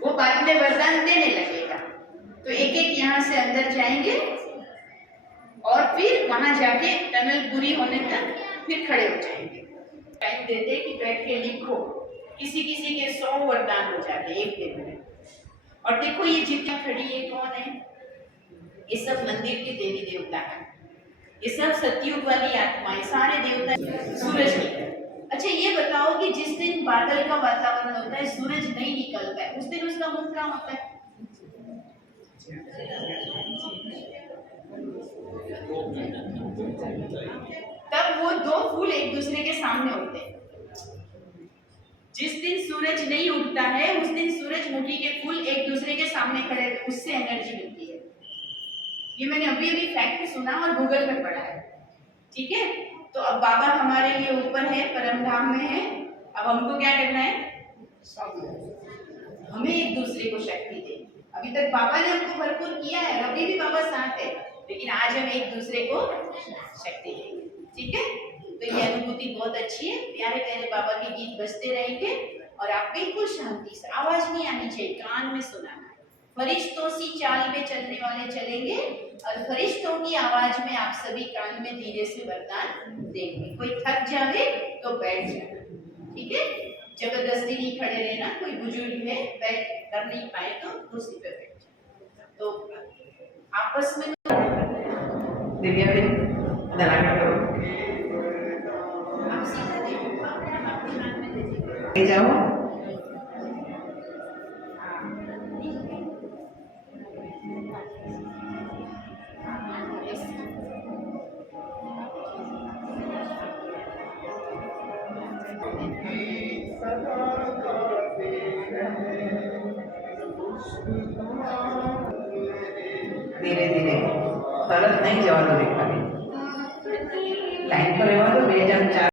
वो बाद में वरदान देने लगेगा। तो एक एक यहाँ से अंदर जाएंगे और फिर वहां जाके टनल पूरी होने तक फिर खड़े हो जाएंगे। टाइम देते कि बैठ के लिखो, किसी किसी के 100 वरदान हो जाते एक दिन में। और देखो ये जितना खड़ी है कौन है, ये सब मंदिर के देवी देवता है, ये सब सतयुग वाली आत्माएं, सारे देवता सूरज की। अच्छा ये बताओ कि जिस दिन बादल का वातावरण होता है, सूरज नहीं निकलता है, उस दिन उसका मुख कहाँ होता है? तब वो दो फूल एक दूसरे के सामने होते हैं। जिस दिन सूरज नहीं उगता है, उस दिन सूरजमुखी के फूल एक दूसरे के सामने खड़े, उससे एनर्जी मिलती है। ये मैंने अभी अभी फैक्ट सुना और गूगल में पढ़ा है। ठीक है, तो अब बाबा हमारे लिए ऊपर है, परम धाम में है। अब हमको क्या करना है? हमें एक दूसरे को शक्ति दे। अभी तक बाबा ने हमको भरपूर किया है, अभी भी बाबा साथ है, लेकिन आज हम एक दूसरे को शक्ति देंगे। ठीक है, तो ये अनुभूति बहुत अच्छी है। प्यारे प्यारे बाबा के गीत बजते रहेंगे और आप बिल्कुल शांति से, आवाज नहीं आनी चाहिए, कान में सुनाना है। फरिश्तों सी चाल में चलने वाले चलेंगे और फरिश्तों की आवाज में आप सभी कान में धीरे से वरदान देंगे। कोई थक जाए तो बैठ जाए, ठीक है, जबरदस्ती नहीं खड़े रहना। कोई बुजुर्ग है, बैठ कर नहीं पाए तो कुर्सी पे बैठ जाए। तो आपस में दिव्या भी दलाना करो, आप सीधा देखो, आपके हाथ में दे दीजिए। ले जाओ। धीरे धीरे तरत नहीं जवा दो, देखा लाइन पर रहवा दो, 2004